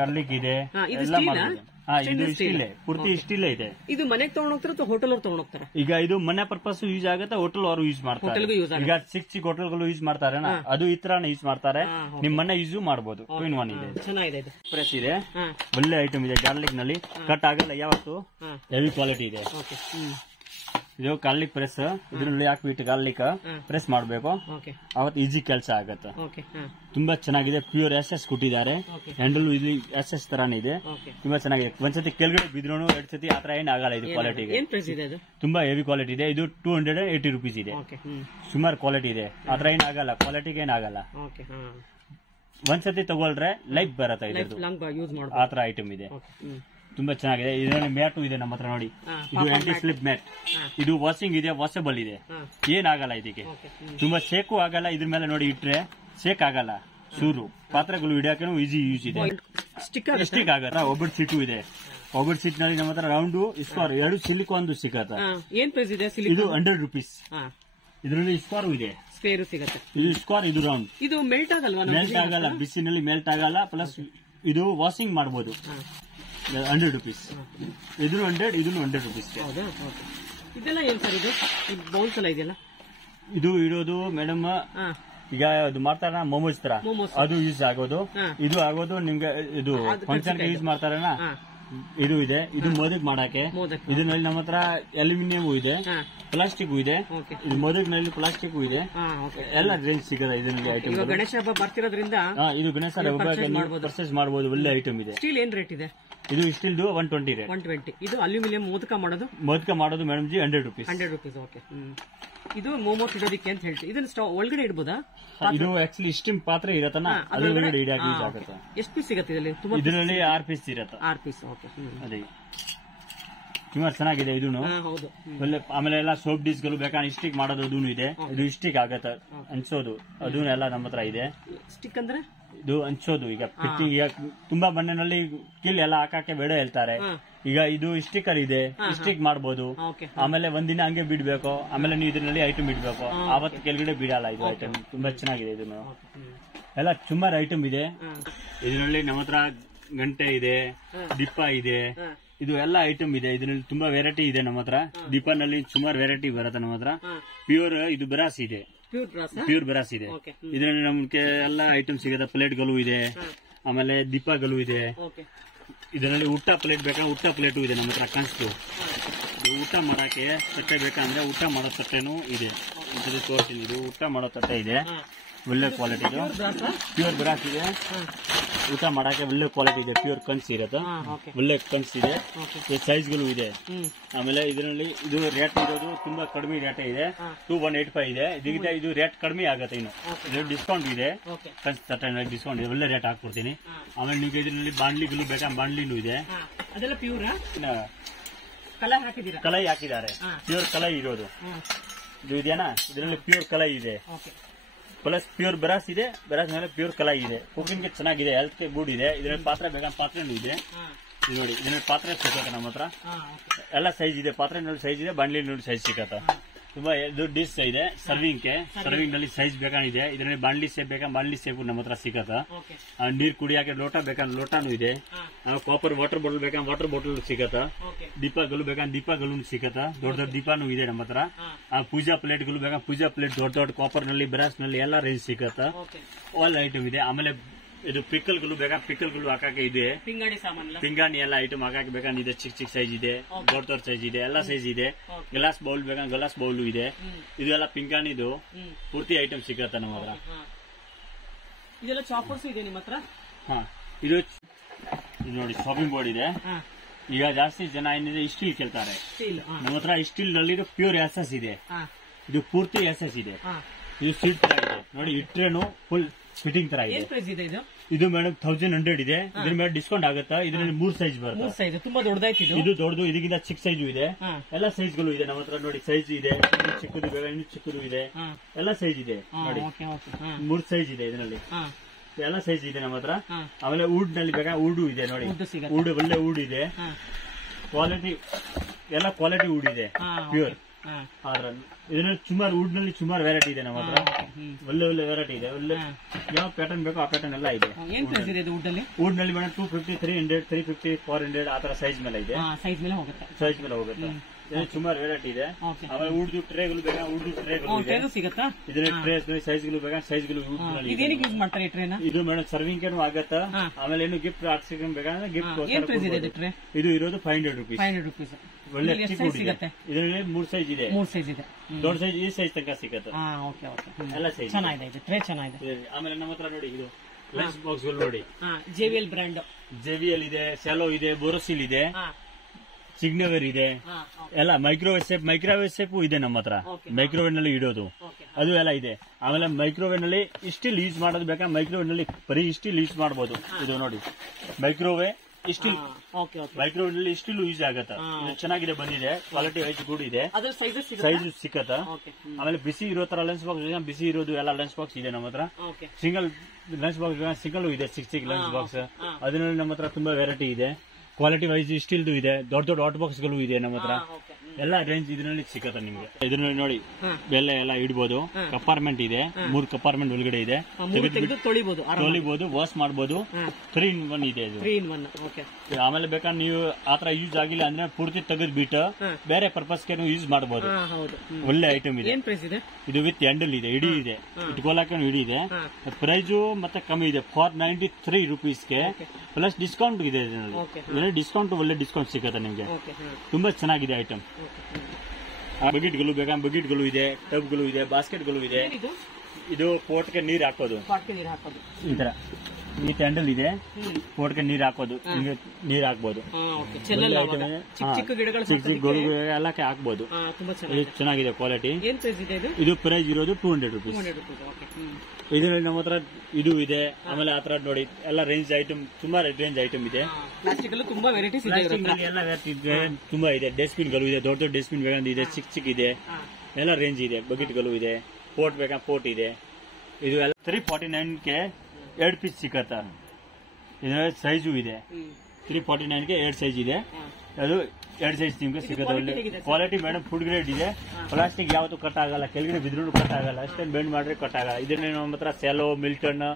ಗಾರ್ಲಿಕ್ ಇದೆ, ಎಲ್ಲ ಮಾಡಬಹುದು. ಇದು ಸ್ಟೀಲ್ ಪೂರ್ತಿ ಸ್ಟೀಲ್ ಇದೆ. ಇದು ಮನೆಗೆ ತಗೊಂಡೋಗ್ತಾರೆ ಅಥವಾ ಹೋಟೆಲ್ ಅವ್ರು ತಗೊಂಡೋಗ್ತಾರೆ? ಈಗ ಇದು ಮನೆ ಪರ್ಪಸ್ ಯೂಸ್ ಆಗುತ್ತೆ. ಹೋಟೆಲ್ ಅವರು ಯೂಸ್ ಮಾಡ್ತಾರೆ. ಈಗ ಚಿಕ್ಕ ಹೋಟೆಲ್ಗಳು ಯೂಸ್ ಮಾಡ್ತಾರೆ. ಅದು ಈ ತರ ಯೂಸ್ ಮಾಡ್ತಾರೆ. ನಿಮ್ ಮನೆ ಯೂಸ್ ಮಾಡಬಹುದು. ಚೆನ್ನಾಗಿದೆ. ಪ್ರೆಸ್ ಇದೆ. ಒಳ್ಳೆ ಐಟಮ್ ಇದೆ. ಗಾರ್ಲಿಕ್ ನಲ್ಲಿ ಕಟ್ ಆಗಲ್ಲ ಯಾವತ್ತು. ಹೆವಿ ಕ್ವಾಲಿಟಿ ಇದೆ. ಇದು ಗಾರ್ಲಿಕ್ ಪ್ರೆಸ್. ಇದರಲ್ಲಿ ಹಾಕ್ಬಿಟ್ಟು ಗಾರ್ಲಿಕ್ ಪ್ರೆಸ್ ಮಾಡಬೇಕು. ಅವತ್ತು ಈಜಿ ಕೆಲಸ ಆಗತ್ತೆ. ತುಂಬಾ ಚೆನ್ನಾಗಿದೆ. ಪ್ಯೂರ್ ಎಸ್ ಕೊಟ್ಟಿದ್ದಾರೆ. ಹ್ಯಾಂಡಲ್ ಇಲ್ಲಿ ಎಸ್ ತರಾನೇ ಇದೆ. ತುಂಬಾ ಚೆನ್ನಾಗಿದೆ. ಒಂದ್ಸತಿ ಕೆಳಗಡೆ ಬಿದ್ರೂ 2 ಸತಿ ಆತರ ಏನ್ ಆಗಲ್ಲ. ಇದು ಕ್ವಾಲಿಟಿಗೆ ತುಂಬಾ ಹೆವಿ ಕ್ವಾಲಿಟಿ ಇದೆ. ಇದು 280 ರುಪೀಸ್ ಇದೆ. ಸುಮಾರು ಕ್ವಾಲಿಟಿ ಇದೆ. ಆತರ ಏನ್ ಆಗಲ್ಲ. ಕ್ವಾಲಿಟಿಗೆ ಏನ್ ಆಗಲ್ಲ. ಒಂದ್ಸತಿ ತಗೊಳ್ರೆ ಲೈಫ್ ಬರತ್ತೆ. ಆತರ ಐಟಮ್ ಇದೆ. ತುಂಬಾ ಚೆನ್ನಾಗಿದೆ. ಇದರಲ್ಲಿ ಮ್ಯಾಟು ಇದೆ ನಮ್ಮ ಹತ್ರ ನೋಡಿ. ಇದು ಆಂಟಿ ಸ್ಲಿಪ್ ಮ್ಯಾಟ್. ಇದು ವಾಷಿಂಗ್ ಇದೆ, ವಾಷಬಲ್ ಇದೆ. ಏನಾಗಲ್ಲ ಇದಕ್ಕೆ. ತುಂಬಾ ಶೇಕು ಆಗಲ್ಲ. ಇದ್ರ ಮೇಲೆ ನೋಡಿ ಇಟ್ರೆ ಶೇಕ್ ಆಗಲ್ಲ. ಸೂರು ಪಾತ್ರೆಗಳು ಹಿಡಿಯಕ್ಕೆ ಈಸಿ ಯೂಸ್ ಇದೆ. ಸ್ಟಿಕ್ ಆಗತ್ತ. ಒಬ್ಬರು ಸೀಟು ಇದೆ. ಒಬ್ಬರು ಸೀಟ್ ನಲ್ಲಿ ನಮ್ಮ ಹತ್ರ ರೌಂಡ್ ಸ್ಕ್ವೇರ್ 2 ಸಿಲಿಕಾನ್ ಸಿಗತ್ತ. ಏನ್ ಪ್ರೈಸ್ ಇದೆ? ಇದು 100 ರುಪೀಸ್. ಇದರಲ್ಲಿ ಸ್ಕ್ವೇರ್ ಇದೆ. ಇದು ಸ್ಕ್ವೇರ್, ಇದು ರೌಂಡ್. ಇದು ಮೆಲ್ಟ್ ಆಗಲ್ವಾ? ಮೆಲ್ಟ್ ಆಗಲ್ಲ. ಬಿಸಿನಲ್ಲಿ ಮೆಲ್ಟ್ ಆಗಲ್ಲ. ಪ್ಲಸ್ ಇದು ವಾಷಿಂಗ್ ಮಾಡಬಹುದು. 100 ರುಪೀಸ್. ಇದು 100, ಇದು 100 ರುಪೀಸ್. ಇದೆಲ್ಲ ಏನ್ ಸರ್? ಇದು ಬೌಲ್ಸ್ ಎಲ್ಲ ಇದೆಯಲ್ಲ. ಇದು ಇರೋದು ಮೇಡಮ್ ಈಗ ಅದು ಮಾಡ್ತಾರ ಮೋಮೋಸ್ ತರ. ಅದು ಯೂಸ್ ಆಗೋದು. ಇದು ಆಗೋದು ನಿಮ್ಗೆ ಇದು ಫಂಕ್ಷನ್ ಯೂಸ್ ಮಾಡ್ತಾರನ. ಇದು ಇದೆ. ಇದು ಮೋದಕ್ ಮಾಡಕ್ಕೆ. ಇದರಲ್ಲಿ ನಮ್ಮ ಹತ್ರ ಅಲ್ಯೂಮಿನಿಯಂ ಇದೆ, ಪ್ಲಾಸ್ಟಿಕ್ ಇದೆ. ಇದು ಮೋದಕ್ ನಲ್ಲಿ ಪ್ಲಾಸ್ಟಿಕ್ ಇದೆ. ಎಲ್ಲ ರೇಂಜ್ ಸಿಗಲ್ಲ ಇದರಲ್ಲಿ ಐಟಮ್. ಗಣೇಶ ಹಬ್ಬ ಬರ್ತಿರೋದ್ರಿಂದ ಇದು ಗಣೇಶ ಹಬ್ಬ ಪರ್ಚೇಸ್ ಮಾಡಬಹುದು. ಒಳ್ಳೆ ಐಟಮ್ ಇದೆ. ಸ್ಟೀಲ್ ಏನ್ ರೇಟ್ ಇದೆ? ಇದು ಸ್ಟೀಲ್ 120 ರೇಟ್. 120. ಇದು ಅಲ್ಯೂಮಿನಿಯಂ ಮೋದಕ ಮಾಡೋದು madam G 100 rupees. 100 rupees. Okay. ಇದು ಮೋಮೋಸ್ ಇಡೋದಕ್ಕೆ ಅಂತ ಹೇಳ್ತೀವಿ. ಇದನ್ನ ಸ್ಟವ್ ಒಳಗಡೆ ಇಡಬಹುದಾ? ಇದು ಆಕ್ಚುಲಿ ಸ್ಟೀಮ್ ಪಾತ್ರೆ ಇರತ್ತನ. ಅದರೊಳಗಡೆ ಇಡಕ್ಕೆ ಯೂಸ್ ಆಗುತ್ತೆ. ಎಷ್ಟು ಪೀಸ್ ಸಿಗುತ್ತೆ ಇದರಲ್ಲಿ? ಇದರಲ್ಲಿ 6 ಪೀಸ್ ಇರುತ್ತೆ. 6 ಪೀಸ್. ಓಕೆ. ಅದೇ ಸುಮಾರು ಚೆನ್ನಾಗಿದೆ ಇದೂನು. ಹೌದು. ಒಳ್ಳೆ ಆಮೇಲೆ ಎಲ್ಲ ಸೋಪ್ ಡಿಸ್ ಗಳು ಬೇಕಾದ್ರೆ ಇಸ್ಟಿಕ್ ಮಾಡೋದು ಅದೂನು ಇದೆ. ಇದು ಇಸ್ಟಿಕ್ ಆಗತ್ತೆ ಹಂಚೋದು ಅದೂನು ಎಲ್ಲ ನಮ್ಮ ಹತ್ರ ಇದೆ. ಸ್ಟಿಕ್ ಅಂದ್ರೆ ಇದು ಹಂಚೋದು. ಈಗ ಫಿಟ್ಟಿಂಗ್ ಈಗ ತುಂಬಾ ಮಣ್ಣಿನಲ್ಲಿ ಕಿಲ್ ಎಲ್ಲ ಹಾಕಕ್ಕೆ ಬೇಡ ಹೇಳ್ತಾರೆ. ಈಗ ಇದು ಸ್ಟಿಕ್ಕರ್ ಇದೆ, ಸ್ಟಿಕ್ ಮಾಡಬಹುದು. ಆಮೇಲೆ ಒಂದಿನ ಹಂಗೆ ಬಿಡ್ಬೇಕು, ಆಮೇಲೆ ನೀವು ಇದರಲ್ಲಿ ಐಟಮ್ ಇಡ್ಬೇಕು, ಆವತ್ತು ಕೆಳಗಡೆ ಬಿಡಲ್ಲ. ಇದು ಐಟಮ್ ತುಂಬಾ ಚೆನ್ನಾಗಿದೆ. ಇದನ್ನು ಎಲ್ಲ ಸುಮಾರು ಐಟಮ್ ಇದೆ ಇದರಲ್ಲಿ. ನಮ್ಮ ಹತ್ರ ಗಂಟೆ ಇದೆ, ದೀಪ ಇದೆ, ಇದು ಎಲ್ಲ ಐಟಮ್ ಇದೆ. ಇದರಲ್ಲಿ ತುಂಬಾ ವೆರೈಟಿ ಇದೆ ನಮ್ಮ ಹತ್ರ. ದೀಪನಲ್ಲಿ ಸುಮಾರು ವೆರೈಟಿ ಬರುತ್ತೆ ನಮ್ಮ ಹತ್ರ. ಪ್ಯೂರ್ ಇದು ಬ್ರಾಸ್ ಇದೆ, ಪ್ಯೂರ್ ಬ್ರಾಸ್ ಇದೆ. ಇದರಲ್ಲಿ ನಮ್ಗೆ ಎಲ್ಲ ಐಟಮ್ ಸಿಗುತ್ತೆ. ಪ್ಲೇಟ್ಗಳು ಇದೆ, ಆಮೇಲೆ ದೀಪಗಳು ಇದೆ. ಇದರಲ್ಲಿ ಊಟ ಪ್ಲೇಟ್ ಬೇಕಾದ್ರೆ ಊಟ ಪ್ಲೇಟು ಇದೆ ನಮ್ಮ ಹತ್ರ. ಕಾಣಿಸ್ತು ಊಟ ಮಾಡಕ್ಕೆ ತಟ್ಟೆ ಬೇಕಂದ್ರೆ ಊಟ ಮಾಡೋ ತಟ್ಟೆನೂ ಇದೆ. ತೋರಿಸ್ತೀನಿ, ಇದು ಊಟ ಮಾಡೋ ತಟ್ಟೆ ಇದೆ, ಒಳ್ಳೆ ಕ್ವಾಲಿಟಿ. ಪ್ಯೂರ್ ಬ್ರಾಸ್ ಇದೆ, ಊಟ ಮಾಡಕ್ಕೆ ಒಳ್ಳೆ ಕ್ವಾಲಿಟಿ ಇದೆ. ಪ್ಯೂರ್ ಕನ್ಸ್ ಇರುತ್ತೆ, ಒಳ್ಳೆ ಕನ್ಸ್ ಇದೆ. ಸೈಜ್ಗಳು ಇದೆ. ಆಮೇಲೆ ಇದರಲ್ಲಿ ಇದು ರೇಟ್ ಇರೋದು ತುಂಬಾ ಕಡಿಮೆ ರೇಟ್ ಇದೆ, 2185 ಇದೆ. ಇದಕ್ಕಿಂತ ಇದು ರೇಟ್ ಕಡಿಮೆ ಆಗುತ್ತೆ. ಇನ್ನು ಡಿಸ್ಕೌಂಟ್ ಇದೆ, ಕನ್ಸ್ ತಟ್ಟೆ ಡಿಸ್ಕೌಂಟ್ ಇದೆ, ಒಳ್ಳೆ ರೇಟ್ ಹಾಕ್ಕೊಡ್ತೀನಿ. ಆಮೇಲೆ ನಿಮಗೆ ಇದರಲ್ಲಿ ಬಾಂಡ್ಲಿಗಳು ಬೇಕಾ, ಬಾಂಡ್ಲಿನೂ ಇದೆ. ಅದೆಲ್ಲ ಪ್ಯೂರ್ ಕಲೈ ಹಾಕಿದ್ದಾರೆ, ಪ್ಯೂರ್ ಕಲೈ ಇರೋದು. ಇದು ಇದೆಯಾ, ಇದರಲ್ಲಿ ಪ್ಯೂರ್ ಕಲೈ ಇದೆ, ಪ್ಲಸ್ ಪ್ಯೂರ್ ಬ್ರಾಸ್ ಇದೆ. ಬ್ರಾಸ್ ಮೇಲೆ ಪ್ಯೂರ್ ಕಲೈ ಇದೆ. ಕುಕಿಂಗ್ ಚೆನ್ನಾಗಿದೆ, ಹೆಲ್ತ್ ಗುಡ್ ಇದೆ. ಇದರಲ್ಲಿ ಪಾತ್ರೆ ಬೇಕಾದ್ರೆ ಪಾತ್ರೆನೂ ಇದೆ. ಇದು ನೋಡಿ, ಇದರಲ್ಲಿ ಪಾತ್ರೆ ಸಿಗುತ್ತೆ ನಮ್ಮ ಹತ್ರ. ಎಲ್ಲ ಸೈಜ್ ಇದೆ, ಪಾತ್ರೆ ನೋಡಿ ಸೈಜ್ ಇದೆ, ಬಾಂಡ್ಲಿ ನೋಡಿ ಸೈಜ್ ಸಿಗತ್ತೆ. ತುಂಬಾ ದೊಡ್ಡ ಡಿಶ್ ಇದೆ ಸರ್ವಿಂಗ್ ನಲ್ಲಿ ಸೈಜ್ ಬೇಕಾಗಿದೆ. ಇದರಲ್ಲಿ ಬಾಂಡ್ಲಿ ಸೇಪ್ ಬೇಕಾ, ಬಾಂಡ್ಲಿ ಸೇಪ್ ನಮ್ಮ ಹತ್ರ ಸಿಗತ್ತ. ನೀರ್ ಕುಡಿಯಾಕೆ ಲೋಟ ಬೇಕಂದ್ರೆ ಲೋಟಾನು ಇದೆ. ಕಾಪರ್ ವಾಟರ್ ಬಾಟಲ್ ಬೇಕಂದ್ರೆ ವಾಟರ್ ಬಾಟಲ್ ಸಿಗತ್ತ. ದೀಪಗಳು ಬೇಕಂದ್ರೆ ದೀಪಗಳು ಸಿಗತ್ತ. ದೊಡ್ಡ ದೊಡ್ಡ ದೀಪಾನು ಇದೆ ನಮ್ಮ ಹತ್ರ. ಪೂಜಾ ಪ್ಲೇಟ್ಗಳು ಬೇಕಂದ್ರೆ ಪೂಜಾ ಪ್ಲೇಟ್ ದೊಡ್ಡ ದೊಡ್ಡ ಕಾಪರ್ ನಲ್ಲಿ, ಬ್ರಾಸ್ ನಲ್ಲಿ ಎಲ್ಲ ರೇಂಜ್ ಸಿಗತ್ತ. ಆಲ್ ಐಟಮ್ ಇದೆ. ಆಮೇಲೆ ಇದು ಪಿಕ್ಕಲ್ಗಳು ಬೇಕಾ, ಪಿಕ್ಕಲ್ಗಳು ಹಾಕಕ್ಕೆ ಇದೆ. ಪಿಂಗಾಣಿ ಎಲ್ಲ ಐಟಮ್ ಹಾಕಕ್ಕೆ ಬೇಕಂದ್ರೆ ಇದೆ. ಚಿಕ್ಕ ಚಿಕ್ಕ ಸೈಜ್ ಇದೆ, ದೊಡ್ಡ ಸೈಜ್ ಇದೆ, ಎಲ್ಲ ಸೈಜ್ ಇದೆ. ಗ್ಲಾಸ್ ಬೌಲ್ ಬೇಕಂದ್ರೆ ಗ್ಲಾಸ್ ಬೌಲ್ ಇದೆ. ಇದು ಎಲ್ಲ ಪಿಂಗಾಣಿದು ಪೂರ್ತಿ ಐಟಮ್ ಸಿಗತ್ತೆ ನಮ್ಮ ಹತ್ರ. ಇದೆಲ್ಲ ಚಾಪರ್ಸ್ ಇದೆ ನಿಮ್ಮ ಹತ್ರ. ಇದು ನೋಡಿ ಶಾಪಿಂಗ್ ಬೋರ್ಡ್ ಇದೆ. ಈಗ ಜಾಸ್ತಿ ಜನ ಏನಿದೆ ಸ್ಟೀಲ್ ಕೇಳ್ತಾರೆ. ನಮ್ಮ ಹತ್ರ ಸ್ಟೀಲ್ ನಲ್ಲಿ ಪ್ಯೂರ್ ಎಸ್ ಇದೆ. ಇದು ಪೂರ್ತಿ ಎಸ್ ಇದೆ. ಇದು ಸೀಟ್ ತರ ಇದೆ ನೋಡಿ, ಇಟ್ರೇನು ಫುಲ್ ಫಿಟ್ಟಿಂಗ್ ತರ ಇದೆ. ಇದು ಮೇಡಮ್ 1100 ಇದೆ. ಇದ್ರ ಮೇಲೆ ಡಿಸ್ಕೌಂಟ್ ಆಗುತ್ತಾ. ಇದರಲ್ಲಿ 3 ಸೈಜ್ ಬರುತ್ತೆ. ತುಂಬಾ ದೊಡ್ಡದಾಯ್ತು ಇದು ದೊಡ್ಡದು, ಇದಕ್ಕಿಂತ ಚಿಕ್ಕ ಸೈಜ್ ಇದೆ. ಎಲ್ಲ ಸೈಜ್ಗಳು ಇದೆ ನಮ್ಮ ಹತ್ರ ನೋಡಿ. ಸೈಜ್ ಇದೆ, ಚಿಕ್ಕದು ಬೇಗ ಇನ್ನು ಚಿಕ್ಕದು ಇದೆ, ಎಲ್ಲ ಸೈಜ್ ಇದೆ ನೋಡಿ. 3 ಸೈಜ್ ಇದೆ ಇದರಲ್ಲಿ, ಎಲ್ಲ ಸೈಜ್ ಇದೆ ನಮ್ಮ ಹತ್ರ. ಆಮೇಲೆ ವುಡ್ ನಲ್ಲಿ ಬೇಕಾ, ವುಡ್ ಇದೆ ನೋಡಿ. ವುಡ್ ಒಳ್ಳೆ ವುಡ್ ಇದೆ, ಕ್ವಾಲಿಟಿ ಎಲ್ಲ ಕ್ವಾಲಿಟಿ ವುಡ್ ಇದೆ, ಪ್ಯೂರ್. ಇದರಲ್ಲಿ ಸುಮಾರು ವುಡ್ ನಲ್ಲಿ ಸುಮಾರು ವೆರೈಟಿ ಇದೆ ನಮ್ಮ ಹತ್ರ. ಒಳ್ಳೆ ಒಳ್ಳೆ ವೆರೈಟಿ ಇದೆ. ಒಳ್ಳೆ ಯಾವ ಪ್ಯಾಟರ್ನ್ ಬೇಕೋ ಆ ಪ್ಯಾಟರ್ನ್ ಎಲ್ಲ ಇದೆ. ವುಡ್ ನಲ್ಲಿ ಮೇಡಮ್ 250, 300, 350, 400 ಆತರ ಸೈಜ್ ಮೇಲೆ ಇದೆ. ಸೈಜ್ ಮೇಲೆ ಹೋಗುತ್ತೆ. ಸುಮಾರು ವೆರೈಟಿ ಇದೆ. ಆಮೇಲೆ ಉಡ್ದು ಟ್ರೇಗಳು ಬೇಕಾ, ಉಡ್ದು ಟ್ರೇಗಳು ಸಿಗುತ್ತಾ. ಇದರಲ್ಲಿ ಟ್ರೇ ಸೈಜ್ಗಳು ಬೇಕಾ, ಸೈಜ್ಗಳು ಯೂಸ್ ಮಾಡ್ತಾರೆ. ಇದು ಮೇಡಮ್ ಸರ್ವಿಂಗ್ ಏನು ಆಗತ್ತಾ. ಆಮೇಲೆ ಏನು ಗಿಫ್ಟ್ ಆರ್ಟಿಸಿಕಲ್ ಬೇಕಾದ್ರೆ ಗಿಫ್ಟ್. ಇದು ಇರೋದು 500 ರುಪೀಸ್. ಒಳ್ಳೆ ಸಿಗುತ್ತೆ. ಇದರಲ್ಲಿ 3 ಸೈಜ್ ಇದೆ. ದೊಡ್ಡ ಸೈಜ್ ಈ ಸೈಜ್ ತನಕ ಸಿಗುತ್ತೆ. ಎಲ್ಲ ಸೈಜ್ ಚೆನ್ನಾಗಿದೆ. ಆಮೇಲೆ ನಮ್ಮ ಹತ್ರ ನೋಡಿ ಇದು ಲಂಚ್ ಬಾಕ್ಸ್ ಗಳು ನೋಡಿ. JVL ಬ್ರ್ಯಾಂಡ್, JVL ಇದೆ, ಸ್ಯಾಲೋ ಇದೆ, ಬೋರೋಸಿಲ್ ಇದೆ, ಸಿಗ್ನವೇರ್ ಇದೆ. ಎಲ್ಲ ಮೈಕ್ರೋವೇವ್ ಸೇಪ್ ಇದೆ ನಮ್ಮ ಹತ್ರ. ಮೈಕ್ರೋವೇವ್ ನಲ್ಲಿ ಇಡೋದು ಅದು ಎಲ್ಲ ಇದೆ. ಆಮೇಲೆ ಮೈಕ್ರೋವೇವ್ ನಲ್ಲಿ ಸ್ಟಿಲ್ ಯೂಸ್ ಮಾಡೋದು ಬೇಕಾ, ಮೈಕ್ರೋವೇವ್ ನಲ್ಲಿ ಬರೀ ಸ್ಟಿಲ್ ಯೂಸ್ ಮಾಡಬಹುದು. ಇದು ನೋಡಿ ಮೈಕ್ರೋವೇವ್ ಸ್ಟಿಲ್, ಮೈಕ್ರೋವೇವ್ ನಲ್ಲಿ ಸ್ಟಿಲ್ ಯೂಸ್ ಆಗತ್ತ. ಚೆನ್ನಾಗಿದೆ, ಬಂದಿದೆ, ಕ್ವಾಲಿಟಿ ವೈಸ್ ಗುಡ್ ಇದೆ, ಸೈಜ್ ಸಿಕ್ಕತ್ತ. ಆಮೇಲೆ ಬಿಸಿ ಇರೋ ತರ ಲಂಚ್ ಬಾಕ್ಸ್, ಬಿಸಿ ಇರೋದು ಎಲ್ಲ ಲಂಚ್ ಬಾಕ್ಸ್ ಇದೆ ನಮ್ಮ ಹತ್ರ. ಸಿಂಗಲ್ ಲಂಚ್ ಬಾಕ್ಸ್ ಸಿಂಗಲ್ ಇದೆ, 6 ಲಂಚ್ ಬಾಕ್ಸ್. ಅದರಲ್ಲಿ ನಮ್ಮ ಹತ್ರ ತುಂಬಾ ವೆರೈಟಿ ಇದೆ. ಕ್ವಾಲಿಟಿ ವೈಸ್ ಸ್ಟೀಲ್ದು ಇದೆ, ದೊಡ್ಡ ದೊಡ್ಡ ಹಾಟ್ ಬಾಕ್ಸ್ ಗಳು ಇದೆ ನಮ್ಮ ಹತ್ರ. ಎಲ್ಲ ರೇಂಜ್ ಇದರಲ್ಲಿ ಸಿಕ್ಕತ್ತ ನಿಮ್ಗೆ. ಇದರಲ್ಲಿ ನೋಡಿ ಬೆಲೆ ಎಲ್ಲ ಇಡಬಹುದು. ಕಂಪಾರ್ಟ್ಮೆಂಟ್ ಇದೆ, 3 ಕಂಪಾರ್ಟ್ಮೆಂಟ್ ಒಳಗಡೆ ಇದೆ. ತೊಳಿಬಹುದು, ವಾಶ್ ಮಾಡಬಹುದು. 3 in 1 ಇದೆ ಇದು. ಆಮೇಲೆ ಬೇಕಾದ್ರೆ ನೀವು ಆತರ ಯೂಸ್ ಆಗಿಲ್ಲ ಅಂದ್ರೆ ಪೂರ್ತಿ ತೆಗೆದು ಬಿಟ್ಟು ಬೇರೆ ಪರ್ಪಸ್ ಯೂಸ್ ಮಾಡಬಹುದು. ಒಳ್ಳೆ ಐಟಮ್ ಇದೆ. ಇದು ವಿತ್ ಹ್ಯಾಂಡಲ್ ಇದೆ, ಇಡೀ ಇದೆ, ಇಟ್ಕೊಳ್ಳಕ್ಕೆ ಇಡೀ ಇದೆ. ಪ್ರೈಸು ಮತ್ತೆ ಕಮ್ಮಿ ಇದೆ, 493 ರುಪೀಸ್ಗೆ ಪ್ಲಸ್ ಡಿಸ್ಕೌಂಟ್ ಇದೆ. ಇದರಲ್ಲಿ ಡಿಸ್ಕೌಂಟ್ ಒಳ್ಳೆ ಡಿಸ್ಕೌಂಟ್ ಸಿಗುತ್ತೆ ನಿಮ್ಗೆ. ತುಂಬಾ ಚೆನ್ನಾಗಿದೆ ಐಟಮ್. ಬಕೆಟ್ಗಳು ಬೇಕಾದ್ರೆ ಬಕೆಟ್ಗಳು ಇದೆ, ಟಬ್ಗಳು ಇದೆ, ಬಾಸ್ಕೆಟ್ಗಳು ಇದೆ. ಇದು ಪೋಟ್ಗೆ ನೀರ್ ಹಾಕೋದು, ಈ ತರ ಈ ಹ್ಯಾಂಡಲ್ ಇದೆ, ಪೋಟ್ಗೆ ನೀರ್ ಹಾಕೋದು, ನೀರ್ ಹಾಕ್ಬೋದು. ಚಿಕ್ಕ ಚಿಕ್ಕ ಎಲ್ಲ ಹಾಕ್ಬೋದು. ಚೆನ್ನಾಗಿದೆ ಕ್ವಾಲಿಟಿ. ಇದು ಪ್ರೈಸ್ ಇರೋದು 200 ರುಪೀಸ್. ಇದರಲ್ಲಿ ನಮ್ಮ ಹತ್ರ ಇದು ಇದೆ. ಆಮೇಲೆ ಆ ತರ ನೋಡಿ ಎಲ್ಲ ರೇಂಜ್ ಐಟಮ್, ತುಂಬಾ ರೇಂಜ್ ಐಟಮ್ ಇದೆ. ಪ್ಲಾಸ್ಟಿಕ್ ಅಲ್ಲೂ ತುಂಬಾ ವೆರೈಟೀಸ್ ಇದೆ. ಎಲ್ಲ ತುಂಬಾ ಇದೆ. ಡಸ್ಟ್ಬಿನ್ ಗಳು ಇದೆ, ದೊಡ್ಡ ದೊಡ್ಡ ಡಸ್ಟ್ಬಿನ್ ಬೇಕಂದ್ರೆ ಇದೆ, ಚಿಕ್ಕ ಇದೆ, ಎಲ್ಲ ರೇಂಜ್ ಇದೆ. ಬಕೆಟ್ ಗಳು ಇದೆ, ಪೋರ್ಟ್ ಬೇಕಾ ಪೋರ್ಟ್ ಇದೆ. ಇದು ಎಲ್ಲ 349ಗೆ 2 ಪೀಸ್ ಸಿಕ್ಕತ್ತ. ಇದರ ಸೈಜು ಇದೆ 349ಗೆ 2 ಸೈಜ್ ಇದೆ. ಅದು 2 ಸೈಜ್ ನಿಮ್ಗೆ ಸಿಗುತ್ತೆ. ಒಳ್ಳೆ ಕ್ವಾಲಿಟಿ ಮೇಡಮ್, ಫುಡ್ ಗ್ರೇಡ್ ಇದೆ. ಪ್ಲಾಸ್ಟಿಕ್ ಯಾವತ್ತೂ ಕಟ್ ಆಗಲ್ಲ, ಕೆಳಗಡೆ ಬಿದ್ರೂ ಕಟ್ ಆಗಲ್ಲ, ಅಷ್ಟೇನು ಬೆಂಡ್ ಮಾಡ್ರೆ ಕಟ್ ಆಗಲ್ಲ. ಇದನ್ನ ನಮ್ಮ ಹತ್ರ ಸೆಲೋ, ಮಿಲ್ಟನ್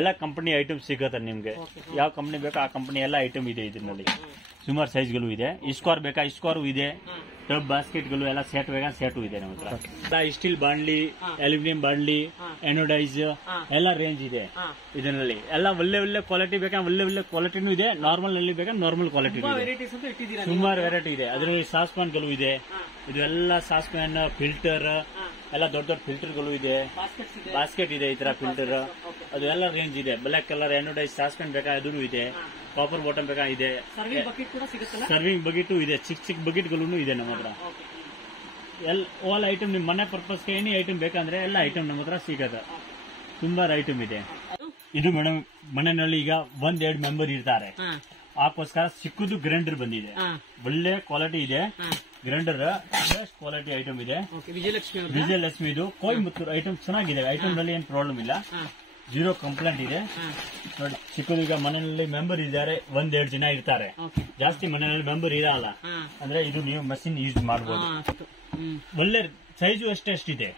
ಎಲ್ಲ ಕಂಪನಿ ಐಟಮ್ ಸಿಗುತ್ತೆ ನಿಮ್ಗೆ. ಯಾವ ಕಂಪನಿ ಬೇಕೋ ಆ ಕಂಪನಿ ಎಲ್ಲ ಐಟಮ್ ಇದೆ. ಇದರಲ್ಲಿ ಸುಮಾರು ಸೈಜ್ಗಳು ಇದೆ. ಇಸ್ಕಾರ್ ಬೇಕಾ ಇಸ್ಕಾರು ಇದೆ. ಟಬ್ ಬಾಸ್ಕೆಟ್ಗಳು ಎಲ್ಲ ಸೆಟ್ ಬೇಕಾ ಸೆಟು ಇದೆ ನಮ್ಮ ಹತ್ರ. ಸ್ಟೀಲ್ ಬಾಂಡ್ಲಿ, ಅಲ್ಯೂಮಿನಿಯಂ ಬಾಂಡ್ಲಿ, ಎನೋಡೈಸ್ ಎಲ್ಲ ರೇಂಜ್ ಇದೆ. ಇದರಲ್ಲಿ ಎಲ್ಲ ಒಳ್ಳೆ ಒಳ್ಳೆ ಕ್ವಾಲಿಟಿ ಬೇಕಾ ಒಳ್ಳೆ ಒಳ್ಳೆ ಕ್ವಾಲಿಟಿನೂ ಇದೆ. ನಾರ್ಮಲ್ ನಲ್ಲಿ ಬೇಕಾ ನಾರ್ಮಲ್ ಕ್ವಾಲಿಟಿ ಇದೆ. ಸುಮಾರು ವೆರೈಟಿ ಇದೆ. ಅದರಲ್ಲಿ ಸಾಸ್ ಪ್ಯಾನ್ ಗಳು ಇದೆ. ಇದು ಎಲ್ಲ ಸಾಸ್ ಪ್ಯಾನ್, ಫಿಲ್ಟರ್ ಎಲ್ಲ ದೊಡ್ಡ ದೊಡ್ಡ ಫಿಲ್ಟರ್ ಗಳು ಇದೆ. ಬಾಸ್ಕೆಟ್ ಇದೆ, ಈ ತರ ಫಿಲ್ಟರ್. ಅದು ಎಲ್ಲ ರೇಂಜ್ ಇದೆ. ಬ್ಲಾಕ್ ಕಲರ್ ಎನೋಡೈಸ್ ಸಾಸ್ ಪ್ಯಾನ್ ಬೇಕಾ ಅದೂ ಇದೆ. ಕಾಪರ್ ಬಾಟಮ್ ಬೇಕಾ ಇದೆ. ಸರ್ವಿಂಗ್ ಬಕೆಟ್ ಇದೆ. ಚಿಕ್ಕ ಚಿಕ್ಕ ಬಕೆಟ್ ಗಳು ಇದೆ ನಮ್ಮ ಹತ್ರ. ಆಲ್ ಐಟಮ್ ನಿಮ್ ಮನೆ ಪರ್ಪಸ್ಗೆ ಎನಿ ಐಟಮ್ ಬೇಕಂದ್ರೆ ಎಲ್ಲ ಐಟಮ್ ನಮ್ಮ ಹತ್ರ ಸಿಗತ್ತೆ. ತುಂಬಾ ಐಟಮ್ ಇದೆ. ಇದು ಮೇಡಮ್ ಮನೆಯಲ್ಲಿ ಈಗ 1-2 ಮೆಂಬರ್ ಇರ್ತಾರೆ, ಅದಕ್ಕೋಸ್ಕರ ಚಿಕ್ಕದು ಗ್ರೈಂಡರ್ ಬಂದಿದೆ. ಒಳ್ಳೆ ಕ್ವಾಲಿಟಿ ಇದೆ ಗ್ರೈಂಡರ್. ಬೆಸ್ಟ್ ಕ್ವಾಲಿಟಿ ಐಟಮ್ ಇದೆ. ವಿಜಯಲಕ್ಷ್ಮಿ ಇದು ಕೊಯಮತ್ತೂರು ಐಟಮ್ ಚೆನ್ನಾಗಿದೆ. ಐಟಮ್ ನಲ್ಲಿ ಏನ್ ಪ್ರಾಬ್ಲಮ್ ಇಲ್ಲ, 0 ಕಂಪ್ಲೇಂಟ್ ಇದೆ. ನೋಡಿ ಚಿಕ್ಕದು ಈಗ ಮನೆಯಲ್ಲಿ ಮೆಂಬರ್ ಇದ್ದಾರೆ, 1-2 ಜನ ಇರ್ತಾರೆ. ಜಾಸ್ತಿ ಮನೆಯಲ್ಲಿ ಮೆಂಬರ್ ಇರಲ್ಲ ಅಂದ್ರೆ ಇದು ನೀವು ಮಷಿನ್ ಯೂಸ್ ಮಾಡಬಹುದು. ಒಳ್ಳೆ ಸೈಜು ಅಷ್ಟಿದೆ,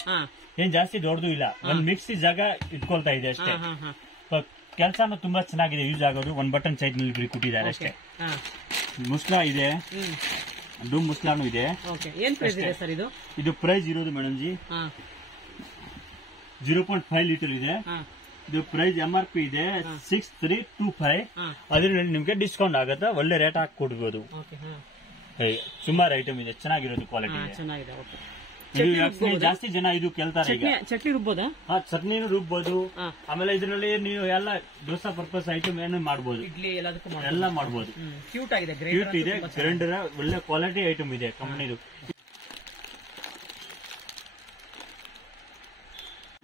ಏನ್ ಜಾಸ್ತಿ ದೊಡ್ಡದು ಇಲ್ಲ. ಒಂದ್ ಮಿಕ್ಸಿ ಜಾಗ ಇಟ್ಕೊಳ್ತಾ ಇದೆ ಅಷ್ಟೇ. ಕೆಲಸನೂ ತುಂಬಾ ಚೆನ್ನಾಗಿದೆ, ಯೂಸ್ ಆಗೋದು. 1 ಬಟನ್ ಸೈಡ್ ನಲ್ಲಿ ಕೊಟ್ಟಿದ್ದಾರೆ ಅಷ್ಟೇ. ಮುಸ್ಲಾ ಇದೆ, ಡೂಮ್ ಮುಸ್ಲಾನು ಇದೆ. ಇದು ಪ್ರೈಸ್ ಇರೋದು ಮೇಡಮ್ ಜಿ 0.5 ಲೀಟರ್ ಇದೆ. ಇದು ಪ್ರೈಸ್ MRP ಇದೆ 6325. ಅದರಲ್ಲಿ ನಿಮ್ಗೆ ಡಿಸ್ಕೌಂಟ್ ಆಗುತ್ತೆ. ಒಳ್ಳೆ ರೇಟ್ ಹಾಕಿ ಕೊಡ್ಬೋದು. ಸುಮಾರು ಐಟಮ್ ಇದೆ, ಚೆನ್ನಾಗಿರೋದು ಕ್ವಾಲಿಟಿ ಇದೆ. ಜಾಸ್ತಿ ಜನ ಇದು ಕೇಳ್ತಾರೆ. ಚಟ್ನಿ ರುಬ್ಬೋದಾ? ಚಟ್ನಿನೂ ರುಬ್ಬೋದು. ಆಮೇಲೆ ಇದರಲ್ಲಿ ನೀವು ಎಲ್ಲ ದೋಸಾ ಪರ್ಪಸ್ ಐಟಮ್ ಏನು ಮಾಡಬಹುದು, ಎಲ್ಲ ಮಾಡಬಹುದು. ಕ್ಯೂಟ್ ಇದೆ. ಗ್ರೈಂಡರ್ ಒಳ್ಳೆ ಕ್ವಾಲಿಟಿ ಐಟಮ್ ಇದೆ ಕಂಪನಿದು.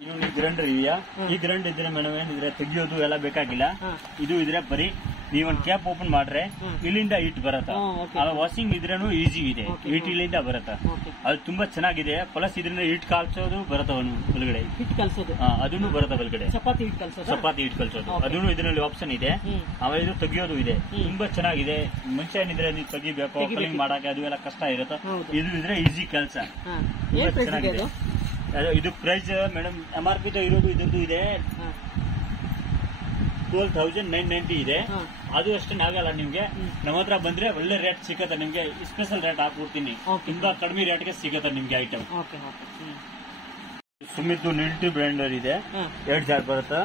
ಇನ್ನೊಂದು ಗ್ರೈಂಡರ್ ಇದೆಯಾ? ಈ ಗ್ರೈಂಡರ್ ಇದ್ರೆ ಮೇಡಮ್ ಏನಿದ್ರೆ ತೆಗಿಯೋದು ಎಲ್ಲ ಬೇಕಾಗಿಲ್ಲ. ಇದು ಇದ್ರೆ ಬರೀ ನೀವೊಂದು ಕ್ಯಾಪ್ ಓಪನ್ ಮಾಡ್ರೆ ಇಲ್ಲಿಂದ ಹಿಟ್ ಬರತ್ತ. ವಾಷಿಂಗ್ ಇದ್ರೇನು ಈಸಿ ಇದೆ, ಹಿಟ್ ಇಲ್ಲಿಂದ ಬರತ್ತ. ಅದು ತುಂಬಾ ಚೆನ್ನಾಗಿದೆ. ಪ್ಲಸ್ ಇದರಿಂದ ಹಿಟ್ ಕಾಲ್ಸೋದು ಬರತ್ತ ಒಳಗಡೆ, ಹಿಟ್ ಕಲ್ಸೋದು ಅದನ್ನು ಬರತ್ತ ಒಳಗಡೆ. ಚಪಾತಿ ಹಿಟ್ ಕಲ್ಸೋದು ಅದನ್ನು ಇದರಲ್ಲಿ ಆಪ್ಷನ್ ಇದೆ. ಆಮೇಲೆ ಇದು ತೆಗಿಯೋದು ಇದೆ. ತುಂಬಾ ಚೆನ್ನಾಗಿದೆ. ಮುಂಚೆ ಏನಿದ್ರೆ ನೀವು ತೆಗಿಬೇಕು, ಕ್ಲೀನ್ ಮಾಡಕ್ಕೆ ಅದು ಎಲ್ಲ ಕಷ್ಟ ಇರುತ್ತೆ. ಇದು ಇದ್ರೆ ಈಸಿ ಕೆಲಸ, ತುಂಬಾ ಚೆನ್ನಾಗಿದೆ. ಇದು ಪ್ರೈಸ್ ಮೇಡಮ್ MRP ಇರೋದು ಇದ್ರದ್ದು ಇದೆ 12,990 ಇದೆ. ಅದು ಅಷ್ಟೇನ್ ಆಗಲ್ಲ ನಿಮ್ಗೆ. ನಮ್ಮ ಹತ್ರ ಬಂದ್ರೆ ಒಳ್ಳೆ ರೇಟ್ ಸಿಗತ್ತೆ ನಿಮ್ಗೆ. ಸ್ಪೆಷಲ್ ರೇಟ್ ಹಾಕ್ಬಿಡ್ತೀನಿ. ತುಂಬಾ ಕಡಿಮೆ ರೇಟ್ಗೆ ಸಿಗತ್ತೆ ನಿಮ್ಗೆ ಐಟಮ್. ಸುಮಿತ್ ನೆಗೆಟಿವ್ ಬ್ರ್ಯಾಂಡರ್ ಇದೆ. 2 ಜಾರ್ ಬರುತ್ತೆ,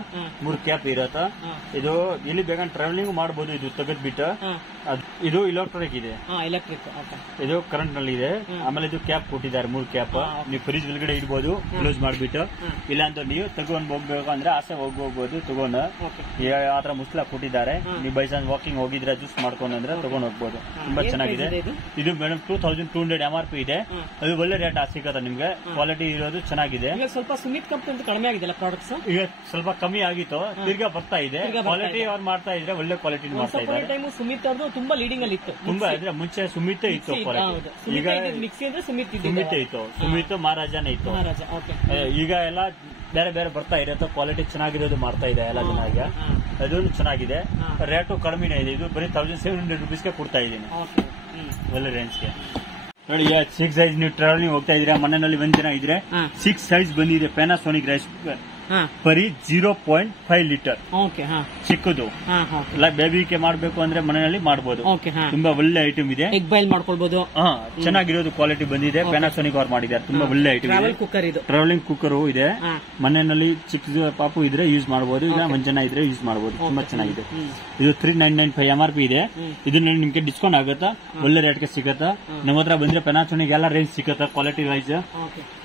3 ಕ್ಯಾಪ್ ಇರತ್ತ. ಇದು ಇಲ್ಲಿ ಬೇಕಂದ್ರೆ ಟ್ರಾವೆಲಿಂಗ್ ಮಾಡಬಹುದು. ಇದು ತೆಗೆದ್ಬಿಟ್ಟು ಇದು ಇಲೆಕ್ಟ್ರಿಕ್ ಇದೆ. ಇದು ಕರೆಂಟ್ ನಲ್ಲಿ ಇದೆ. ಆಮೇಲೆ ಇದು ಕ್ಯಾಪ್ ಕೊಟ್ಟಿದ್ದಾರೆ, 3 ಕ್ಯಾಪ್. ನೀವು ಫ್ರಿಜ್ ಒಳಗಡೆ ಇಡಬಹುದು ಕ್ಲೋಸ್ ಮಾಡ್ಬಿಟ್ಟು. ಇಲ್ಲ ಅಂತ ನೀವು ತಗೊಂಡ್ ಹೋಗ್ಬೇಕು ಅಂದ್ರೆ ಆಸೆ ಹೋಗ್ಬೋದು ತಗೊಂಡ್. ಆತರ ಮುಸ್ಲಾ ಕೊಟ್ಟಿದ್ದಾರೆ. ನೀವು ಬೈ ಚಾನ್ಸ್ ವಾಕಿಂಗ್ ಹೋಗಿದ್ರೆ ಜ್ಯೂಸ್ ಮಾಡ್ಕೊಂಡು ಅಂದ್ರೆ ತಗೊಂಡ್ ಹೋಗ್ಬೋದು. ತುಂಬಾ ಚೆನ್ನಾಗಿದೆ. ಇದು ಮೇಡಮ್ 2200 MRP ಇದೆ. ಅದು ಒಳ್ಳೆ ರೇಟ್ ಸಿಗತ್ತೆ ನಿಮ್ಗೆ. ಕ್ವಾಲಿಟಿ ಇರೋದು ಚೆನ್ನಾಗಿದೆ. ಸ್ವಲ್ಪ ಸುಮಿತ್ ಕಂಪನಿ ಕಡಿಮೆ ಆಗಿದೆಲ್ಲ ಪ್ರಾಡಕ್ಟ್ಸ್. ಈಗ ಸ್ವಲ್ಪ ಕಮ್ಮಿ ಆಗಿತ್ತು, ತಿರ್ಗಾ ಬರ್ತಾ ಇದೆ. ಕ್ವಾಲಿಟಿ ಅವ್ರು ಮಾಡ್ತಾ ಇದ್ರೆ ಒಳ್ಳೆ ಕ್ವಾಲಿಟಿ ಮಾಡ್ತಾ ಇದ್ದಾರೆ. ಸುಮಿತ್ ಅವ್ರದ್ದು ತುಂಬಾ ಲೀಡಿಂಗ್ ಅಲ್ಲಿ ಇತ್ತು. ತುಂಬಾ ಇದ್ರೆ ಮುಂಚೆ ಸುಮಿತ್ ಇತ್ತು. ಈಗ ಮಿಕ್ಸಿ ಅಂದ್ರೆ ಸುಮಿತ್ ಇತ್ತು. ಸುಮಿತ್ ಮಹಾರಾಜನೇ ಇತ್ತು. ಈಗ ಎಲ್ಲ ಬೇರೆ ಬೇರೆ ಬರ್ತಾ ಇರುತ್ತೆ. ಕ್ವಾಲಿಟಿ ಚೆನ್ನಾಗಿರೋದು ಮಾಡ್ತಾ ಇದೆ ಎಲ್ಲ ಜನ. ಈಗ ಅದನ್ನು ಚೆನ್ನಾಗಿದೆ. ರೇಟು ಕಡಿಮೆನೇ ಇದೆ. ಇದು ಬರೀ 1700 ರೂಪೀಸ್ಗೆ ಕೊಡ್ತಾ ಇದ್ದೀನಿ, ಒಳ್ಳೆ ರೇಂಜ್ಗೆ. ನೋಡಿ ಈಗ 6 ಸೈಜ್ ನೀವು ಟ್ರಾವೆಲಿಂಗ್ ಹೋಗ್ತಾ ಇದ್ರೆ, ಮನೆಯಲ್ಲಿ 1 ಜನ ಇದ್ರೆ 6 ಸೈಜ್ ಬಂದಿದೆ. ಪ್ಯಾನಾಸೋನಿಕ್ ರೈಸ್ ಬರೀ 0.5 ಲೀಟರ್ ಚಿಕ್ಕದು. ಬೇಬಿಗೆ ಮಾಡಬೇಕು ಅಂದ್ರೆ ಮನೆಯಲ್ಲಿ ಮಾಡಬಹುದು. ತುಂಬಾ ಒಳ್ಳೆ ಐಟಮ್ ಇದೆ. ಎಗ್ ಬಾಯ್ಲ್ ಮಾಡ್ಕೊಳ್ಬಹುದು. ಚೆನ್ನಾಗಿರೋದು ಕ್ವಾಲಿಟಿ ಬಂದಿದೆ. ಪ್ಯಾನಾಸೋನಿಕ್ ಅವ್ರು ಮಾಡಿದ್ದಾರೆ. ತುಂಬಾ ಒಳ್ಳೆ ಐಟಮ್ ಇದೆ. ಟ್ರಾವೆಲಿಂಗ್ ಕುಕ್ಕರ್ ಇದೆ. ಮನೆಯಲ್ಲಿ ಚಿಕ್ಕ ಪಾಪು ಇದ್ರೆ ಯೂಸ್ ಮಾಡಬಹುದು. ಇಲ್ಲ 1 ಜನ ಇದ್ರೆ ಯೂಸ್ ಮಾಡಬಹುದು. ತುಂಬಾ ಚೆನ್ನಾಗಿದೆ. ಇದು 3995 MRP ಇದೆ. ಇದನ್ನ ನಿಮ್ಗೆ ಡಿಸ್ಕೌಂಟ್ ಆಗುತ್ತಾ, ಒಳ್ಳೆ ರೇಟ್ಗೆ ಸಿಗತ್ತಾ. ನಮ್ಮ ಹತ್ರ ಬಂದ್ರೆ ಪ್ಯಾನಾಸೋನಿಕ್ ಎಲ್ಲ ರೇಂಜ್ ಸಿಗತ್ತಾ ಕ್ವಾಲಿಟಿ ವೈಸ್.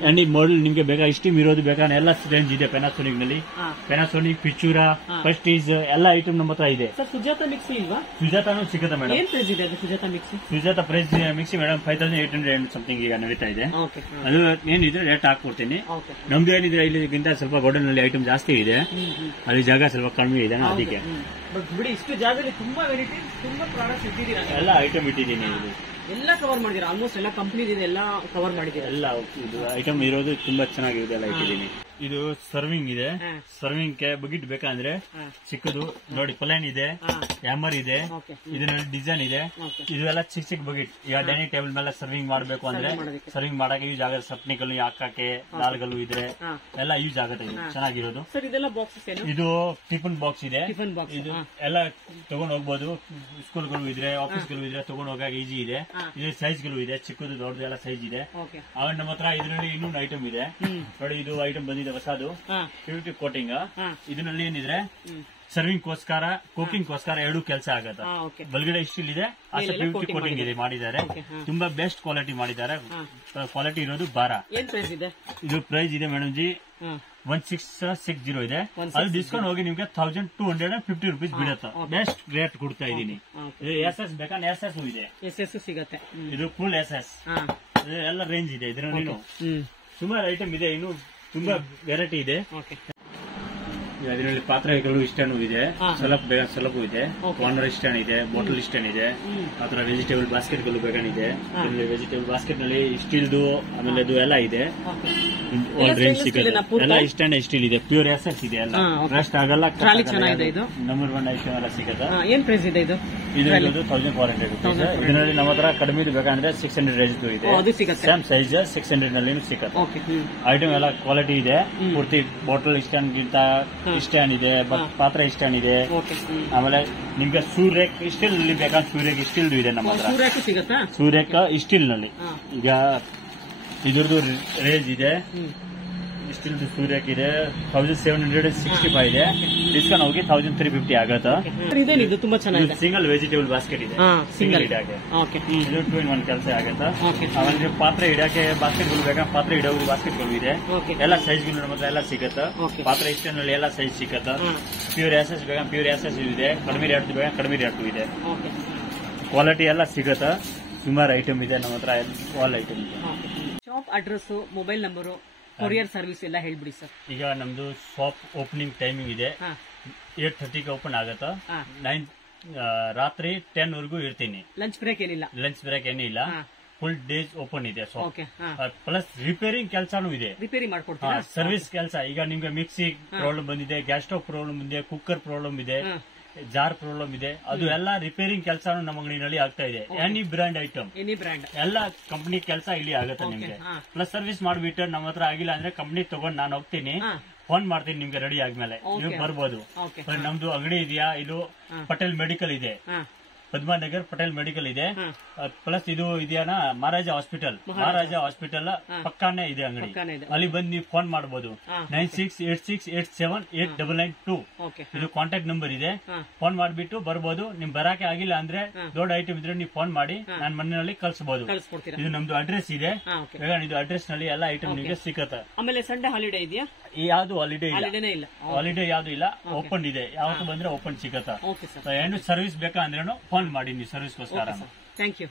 ಅಂಡ್ ಈ ಮಾಡಲ್ ನಿಮ್ಗೆ ಬೇಕಾ, ಸ್ಟೀಮ್ ಇರೋದು ಬೇಕಾ ಎಲ್ಲ ರೇಂಜ್ ಇದೆ. ಪ್ಯಾನಾಸೋನಿಕ್ ನಲ್ಲಿ. ಪ್ಯಾನಾಸೋನಿಕ್, ಪಿಚೂರಾ, ಪ್ರೆಸ್ಟೀಜ್ ಎಲ್ಲ ಐಟಮ್ ನಮ್ಮ ಹತ್ರ ಇದೆ. ಸರ್ ಸುಜಾತ ಮಿಕ್ಸಿ ಇಲ್ವಾ? ಸುಜಾತಾನು ಸಿಗುತ್ತೆ ಮೇಡಮ್. ಏನ್ ಪ್ರೈಸ್ ಇದೆ ಅದು Sujata mixie? Sujata price mixie madam 5800 something ಈಗ ನಡೀತಾ ಇದೆ. ಅದು ಏನಿದ್ರೆ ರೇಟ್ ಹಾಕೊಡ್ತೀನಿ. ನಮ್ದು ಏನಿದ್ರೆ ಇಲ್ಲಿಗಿಂತ ಸ್ವಲ್ಪ ಗೋಡನ್ ನಲ್ಲಿ ಐಟಮ್ ಜಾಸ್ತಿ ಇದೆ, ಅಲ್ಲಿ ಜಾಗ ಸ್ವಲ್ಪ ಕಡಿಮೆ ಇದೆ ಅದಕ್ಕೆ. ಬಿಡಿ, ಇಷ್ಟು ಜಾಗದಲ್ಲಿ ತುಂಬಾ ವೆರೈಟಿ, ತುಂಬಾ ಪ್ರಾಡಕ್ಟ್ಸ್ ಇಟ್ಟಿದ್ದೀರಾ. ಎಲ್ಲ ಐಟಮ್ ಇಟ್ಟಿದ್ದೀನಿ, ಎಲ್ಲ ಕವರ್ ಮಾಡಿದೀರಾ, ಆಲ್ಮೋಸ್ಟ್ ಎಲ್ಲ ಕಂಪ್ನಿ ಎಲ್ಲ ಕವರ್ ಮಾಡಿದೀರಾ. ಎಲ್ಲ ಇದು ಐಟಮ್ ಇರೋದು ತುಂಬಾ ಚೆನ್ನಾಗಿದೆ, ಎಲ್ಲ ಇಟ್ಟಿದ್ದೀನಿ. ಇದು ಸರ್ವಿಂಗ್ ಇದೆ. ಸರ್ವಿಂಗ್ ಗೆ ಬಕೆಟ್ ಬೇಕಂದ್ರೆ ಚಿಕ್ಕದು ನೋಡಿ, ಪ್ಲೇನ್ ಇದೆ, ಹ್ಯಾಮರ್ ಇದೆ, ಇದರಲ್ಲಿ ಡಿಸೈನ್ ಇದೆ. ಇದು ಎಲ್ಲ ಚಿಕ್ಕ ಚಿಕ್ಕ ಬಕೆಟ್. ಈಗ ಡೈನಿಂಗ್ ಟೇಬಲ್ ಮೇಲೆ ಸರ್ವಿಂಗ್ ಮಾಡಬೇಕು ಅಂದ್ರೆ ಸರ್ವಿಂಗ್ ಮಾಡಕ್ಕೆ ಯೂಸ್ ಆಗುತ್ತೆ. ಸಪ್ನಿಗಳು ಹಾಕಕ್ಕೆ, ದಾಲ್ಗಳು ಇದ್ರೆ ಎಲ್ಲ ಯೂಸ್ ಆಗುತ್ತೆ. ಇದು ಚೆನ್ನಾಗಿರೋದು. ಇದು ಟಿಫನ್ ಬಾಕ್ಸ್ ಇದೆ. ಇದು ಎಲ್ಲ ತಗೊಂಡ್ ಹೋಗ್ಬೋದು. ಸ್ಕೂಲ್ಗಳು ಇದ್ರೆ, ಆಫೀಸ್ಗಳು ಇದ್ರೆ ತಗೊಂಡ್ ಹೋಗಾಗ ಈಜಿ ಇದೆ. ಇದು ಸೈಜ್ಗಳು ಇದೆ, ಚಿಕ್ಕದು ದೊಡ್ಡದು ಎಲ್ಲ ಸೈಜ್ ಇದೆ. ಆಗ ನಮ್ಮ ಹತ್ರ ಇದರಲ್ಲಿ ಇನ್ನೊಂದು ಐಟಮ್ ಇದೆ ನೋಡಿ. ಇದು ಐಟಮ್ ಬಂದಿದೆ ಹೊಸದು, ಪ್ಯೂರಿಟಿ ಕೋಟಿಂಗ್. ಇದರಲ್ಲಿ ಏನಿದ್ರೆ ಸರ್ವಿಂಗ್ ಗೋಸ್ಕರ, ಕುಕಿಂಗ್ ಗೋಸ್ಕರ ಎರಡು ಕೆಲಸ ಆಗತ್ತೆ. ಬಲ್ಗಡೆ ಸ್ಟೀಲ್ ಇದೆ, ಅಷ್ಟೇ ಪ್ಯೂರಿಟಿ ಕೋಟಿಂಗ್ ಇದೆ ಮಾಡಿದ್ದಾರೆ. ತುಂಬಾ ಬೆಸ್ಟ್ ಕ್ವಾಲಿಟಿ ಮಾಡಿದ್ದಾರೆ. ಕ್ವಾಲಿಟಿ ಇರೋದು ಬಾರ. ಇದು ಪ್ರೈಸ್ ಇದೆ ಮೇಡಮ್ ಜಿ 1660 ಇದೆ. ಅದು ಡಿಸ್ಕೌಂಟ್ ಹೋಗಿ ನಿಮ್ಗೆ 1250 ರುಪೀಸ್ ಬೀಳುತ್ತೆ. ಬೆಸ್ಟ್ ರೇಟ್ ಕೊಡ್ತಾ ಇದೀನಿ. SS ಬೇಕಾದ್ರೆ SS ಇದೆ, ಸಿಗತ್ತೆ. ಇದು ಫುಲ್ SS ಎಲ್ಲ ರೇಂಜ್ ಇದೆ. ಇದರಲ್ಲಿ ಸುಮಾರು ಐಟಮ್ ಇದೆ, ಇನ್ನು ತುಂಬಾ ವೆರೈಟಿ ಇದೆ. ಇದರಲ್ಲಿ ಪಾತ್ರೆಗಳು ಇಷ್ಟನೂ ಇದೆ, ಸ್ವಲ್ಪ ಇದೆ, ಕಾರ್ನರ್ ಸ್ಟ್ಯಾಂಡ್ ಇದೆ, ಬಾಟಲ್ ಸ್ಟ್ಯಾಂಡ್ ಇದೆ, ಆತರ ವೆಜಿಟೇಬಲ್ ಬಾಸ್ಕೆಟ್ ಗಳು ಬೇಕಂದಿದೆ. ವೆಜಿಟೇಬಲ್ ಬಾಸ್ಕೆಟ್ ನಲ್ಲಿ ಸ್ಟೀಲ್ದು ಆಮೇಲೆ ಅದು ಎಲ್ಲ ಇದೆ. ರೇಂಜ್ ಸಿಗುತ್ತೆ. ಎಲ್ಲ ಸ್ಟ್ಯಾಂಡ್ ಸ್ಟೀಲ್ ಇದೆ, ಪ್ಯೂರ್ SS ಇದೆ. ಎಲ್ಲ ರೆಸ್ಟ್ ಆಗಲ್ಲ. ನಂಬರ್ 1 ಐಟಮ್ ಎಲ್ಲ ಸಿಗುತ್ತೆ. ಏನ್ ಪ್ರೈಸ್ ಇದೆ ಇದು? ಇದು 1400 ರುಪೀಸ್. ಇದರಲ್ಲಿ ನಮ್ಮ ಹತ್ರ ಕಡಿಮೆ ಬೇಕಂದ್ರೆ 600 ರೇಂಜ್ ಇದೆ. ಸೇಮ್ ಸೈಜ್ 600 ನಲ್ಲಿ ಸಿಗುತ್ತೆ. ಐಟಮ್ ಎಲ್ಲ ಕ್ವಾಲಿಟಿ ಇದೆ. ಪೂರ್ತಿ ಬಾಟಲ್ ಸ್ಟ್ಯಾಂಡ್ ಗಿಂತ ಸ್ಟ್ಯಾಂಡ್ ಇದೆ, ಪಾತ್ರೆ ಸ್ಟ್ಯಾಂಡ್ ಇದೆ. ಆಮೇಲೆ ನಿಮ್ಗೆ ಸೂರ್ಯಕ್ ಸ್ಟೀಲ್ ನಲ್ಲಿ ಬೇಕಾದ್ರೆ ಸೂರ್ಯಕ್ ಸ್ಟೀಲ್ ಇದೆ ನಮ್ಮ ಹತ್ರ. ಸೂರ್ಯಕ್ ಸ್ಟೀಲ್ ನಲ್ಲಿ ಈಗ ಇದ್ರದ್ದು ರೇಂಜ್ ಇದೆ. ಸ್ಟೀಲ್ ಸೂರ್ಯಕ್ ಇದೆ 1765 ಇದೆ. ಡಿಸ್ಕೌಂಟ್ ಹೋಗಿ 1350 ಆಗತ್ತೆ. ತುಂಬಾ ಚೆನ್ನಾಗಿದೆ. ಸಿಂಗಲ್ ವೆಜಿಟೇಬಲ್ ಬಾಸ್ಕೆಟ್ ಇದೆ, ಸಿಂಗಲ್ ಇಡಾಕೆ. ಇದು 2 in 1 ಕೆಲಸ ಆಗತ್ತೆ. ಆಮೇಲೆ ಪಾತ್ರೆ ಇಡಾಕೆ ಬಾಸ್ಕೆಟ್ ಗಳು ಬೇಕಾದ್ರೆ ಪಾತ್ರೆ ಇಡೋದು ಬಾಸ್ಕೆಟ್ ಗಳು ಇದೆ. ಎಲ್ಲ ಸೈಜ್ ಗಳು ನಮ್ಮ ಹತ್ರ ಎಲ್ಲ ಸಿಗತ್ತೆ. ಪಾತ್ರೆ ಸ್ಟ್ಯಾಂಡ್ ನಲ್ಲಿ ಎಲ್ಲ ಸೈಜ್ ಸಿಗತ್ತೆ. ಪ್ಯೂರ್ SS ಬೇಕಾದ್ರೆ ಪ್ಯೂರ್ SS ಇದೆ, ಕಡಿಮೆ ರೇಟ್ ಬೇಕಾದ್ರೆ ಕಡಿಮೆ ರೇಟ್ ಇದೆ. ಕ್ವಾಲಿಟಿ ಎಲ್ಲ ಸಿಗತ್ತೆ. ಸುಮಾರು ಐಟಮ್ ಇದೆ ನಮ್ಮ ಹತ್ರ, ಆಲ್ ಐಟಮ್ ಇದೆ. Shop address, mobile number, courier service ಎಲ್ಲ ಹೇಳ್ಬಿಡಿ ಸರ್. ಈಗ ನಮ್ದು ಶಾಪ್ ಓಪನಿಂಗ್ ಟೈಮಿಂಗ್ ಇದೆ. 8:30ಗೆ ಓಪನ್ ಆಗತ್ತ. 9 ರಾತ್ರಿ 10 ವರೆಗೂ ಇರ್ತೀನಿ. ಲಂಚ್ ಬ್ರೇಕ್ ಏನಿಲ್ಲ. ಲಂಚ್ ಬ್ರೇಕ್ ಏನಿಲ್ಲ. ಫುಲ್ ಡೇಸ್ ಓಪನ್ ಇದೆ ಶಾಪ್. ಪ್ಲಸ್ ರಿಪೇರಿಂಗ್ ಕೆಲಸನೂ ಇದೆ. ರಿಪೇರಿ ಮಾಡ್ಕೊಡ್ತೀರಾ? ಸರ್ವಿಸ್ ಕೆಲಸ. ಈಗ ನಿಮ್ಗೆ ಮಿಕ್ಸಿ ಪ್ರಾಬ್ಲಮ್ ಬಂದಿದೆ, ಗ್ಯಾಸ್ ಸ್ಟವ್ ಪ್ರಾಬ್ಲಮ್ ಇದೆ, ಕುಕ್ಕರ್ ಪ್ರಾಬ್ಲಮ್ ಇದೆ, ಜಾರ್ ಪ್ರಾಬ್ಲಮ್ ಇದೆ, ಅದು ಎಲ್ಲ ರಿಪೇರಿಂಗ್ ಕೆಲಸ ನಮ್ಮ ಅಂಗಡಿನಲ್ಲಿ ಆಗ್ತಾ ಇದೆ. ಎನಿ ಬ್ರ್ಯಾಂಡ್ ಐಟಮ್, ಎಲ್ಲ ಕಂಪನಿ ಕೆಲಸ ಇಲ್ಲಿ ಆಗುತ್ತೆ ನಿಮ್ಗೆ. ಪ್ಲಸ್ ಸರ್ವಿಸ್ ಮಾಡ್ಬಿಟ್ಟು ನಮ್ಮ ಹತ್ರ ಆಗಿಲ್ಲ ಅಂದ್ರೆ ಕಂಪನಿ ತಗೊಂಡ್ ನಾನು ಹೋಗ್ತೀನಿ, ಫೋನ್ ಮಾಡ್ತೀನಿ ನಿಮ್ಗೆ ರೆಡಿ ಆದ್ಮೇಲೆ ನೀವು ಬರ್ಬೋದು. ನಮ್ದು ಅಂಗಡಿ ಇದೆಯಾ, ಇದು ಪಟೇಲ್ ಮೆಡಿಕಲ್ ಇದೆ, ಪದ್ಮಾನಗರ್ ಪಟೇಲ್ ಮೆಡಿಕಲ್ ಇದೆ. ಪ್ಲಸ್ ಇದು ಇದೆಯಾ ಮಹಾರಾಜ ಹಾಸ್ಪಿಟಲ್ ಪಕ್ಕಾನೇ ಇದೆ ಅಂಗಡಿ. ಅಲ್ಲಿ ಬಂದು ನೀವು ಫೋನ್ ಮಾಡಬಹುದು. 9686878992 ಇದು ಕಾಂಟ್ಯಾಕ್ಟ್ ನಂಬರ್ ಇದೆ. ಫೋನ್ ಮಾಡ್ಬಿಟ್ಟು ಬರ್ಬೋದು. ನಿಮ್ ಬರಾಕೆ ಆಗಿಲ್ಲ ಅಂದ್ರೆ ದೊಡ್ಡ ಐಟಮ್ ಇದ್ರೆ ನೀವು ಫೋನ್ ಮಾಡಿ ನಾನು ಮನೆಯಲ್ಲಿ ಕಳ್ಸಬಹುದು. ಇದು ನಮ್ದು ಅಡ್ರೆಸ್ ಇದೆ. ಇದು ಅಡ್ರೆಸ್ ನಲ್ಲಿ ಎಲ್ಲ ಐಟಮ್ ನಿಮಗೆ ಸಿಕ್ಕತ್ತೆ. ಆಮೇಲೆ ಸಂಡೇ ಹಾಲಿಡೇ ಇದೆಯಾ? ಯಾವ್ದು ಹಾಲಿಡೇ ಇಲ್ಲ. ಹಾಲಿಡೇ ಯಾವ್ದು ಇಲ್ಲ, ಓಪನ್ ಇದೆ. ಯಾವತ್ತು ಬಂದ್ರೆ ಓಪನ್ ಸಿಗತ್ತ. ಏನು ಸರ್ವಿಸ್ ಬೇಕಾ ಅಂದ್ರೇನು ಫೋನ್ ಮಾಡಿ ನೀವು ಸರ್ವಿಸ್ಗೋಸ್ಕರ. Thank you.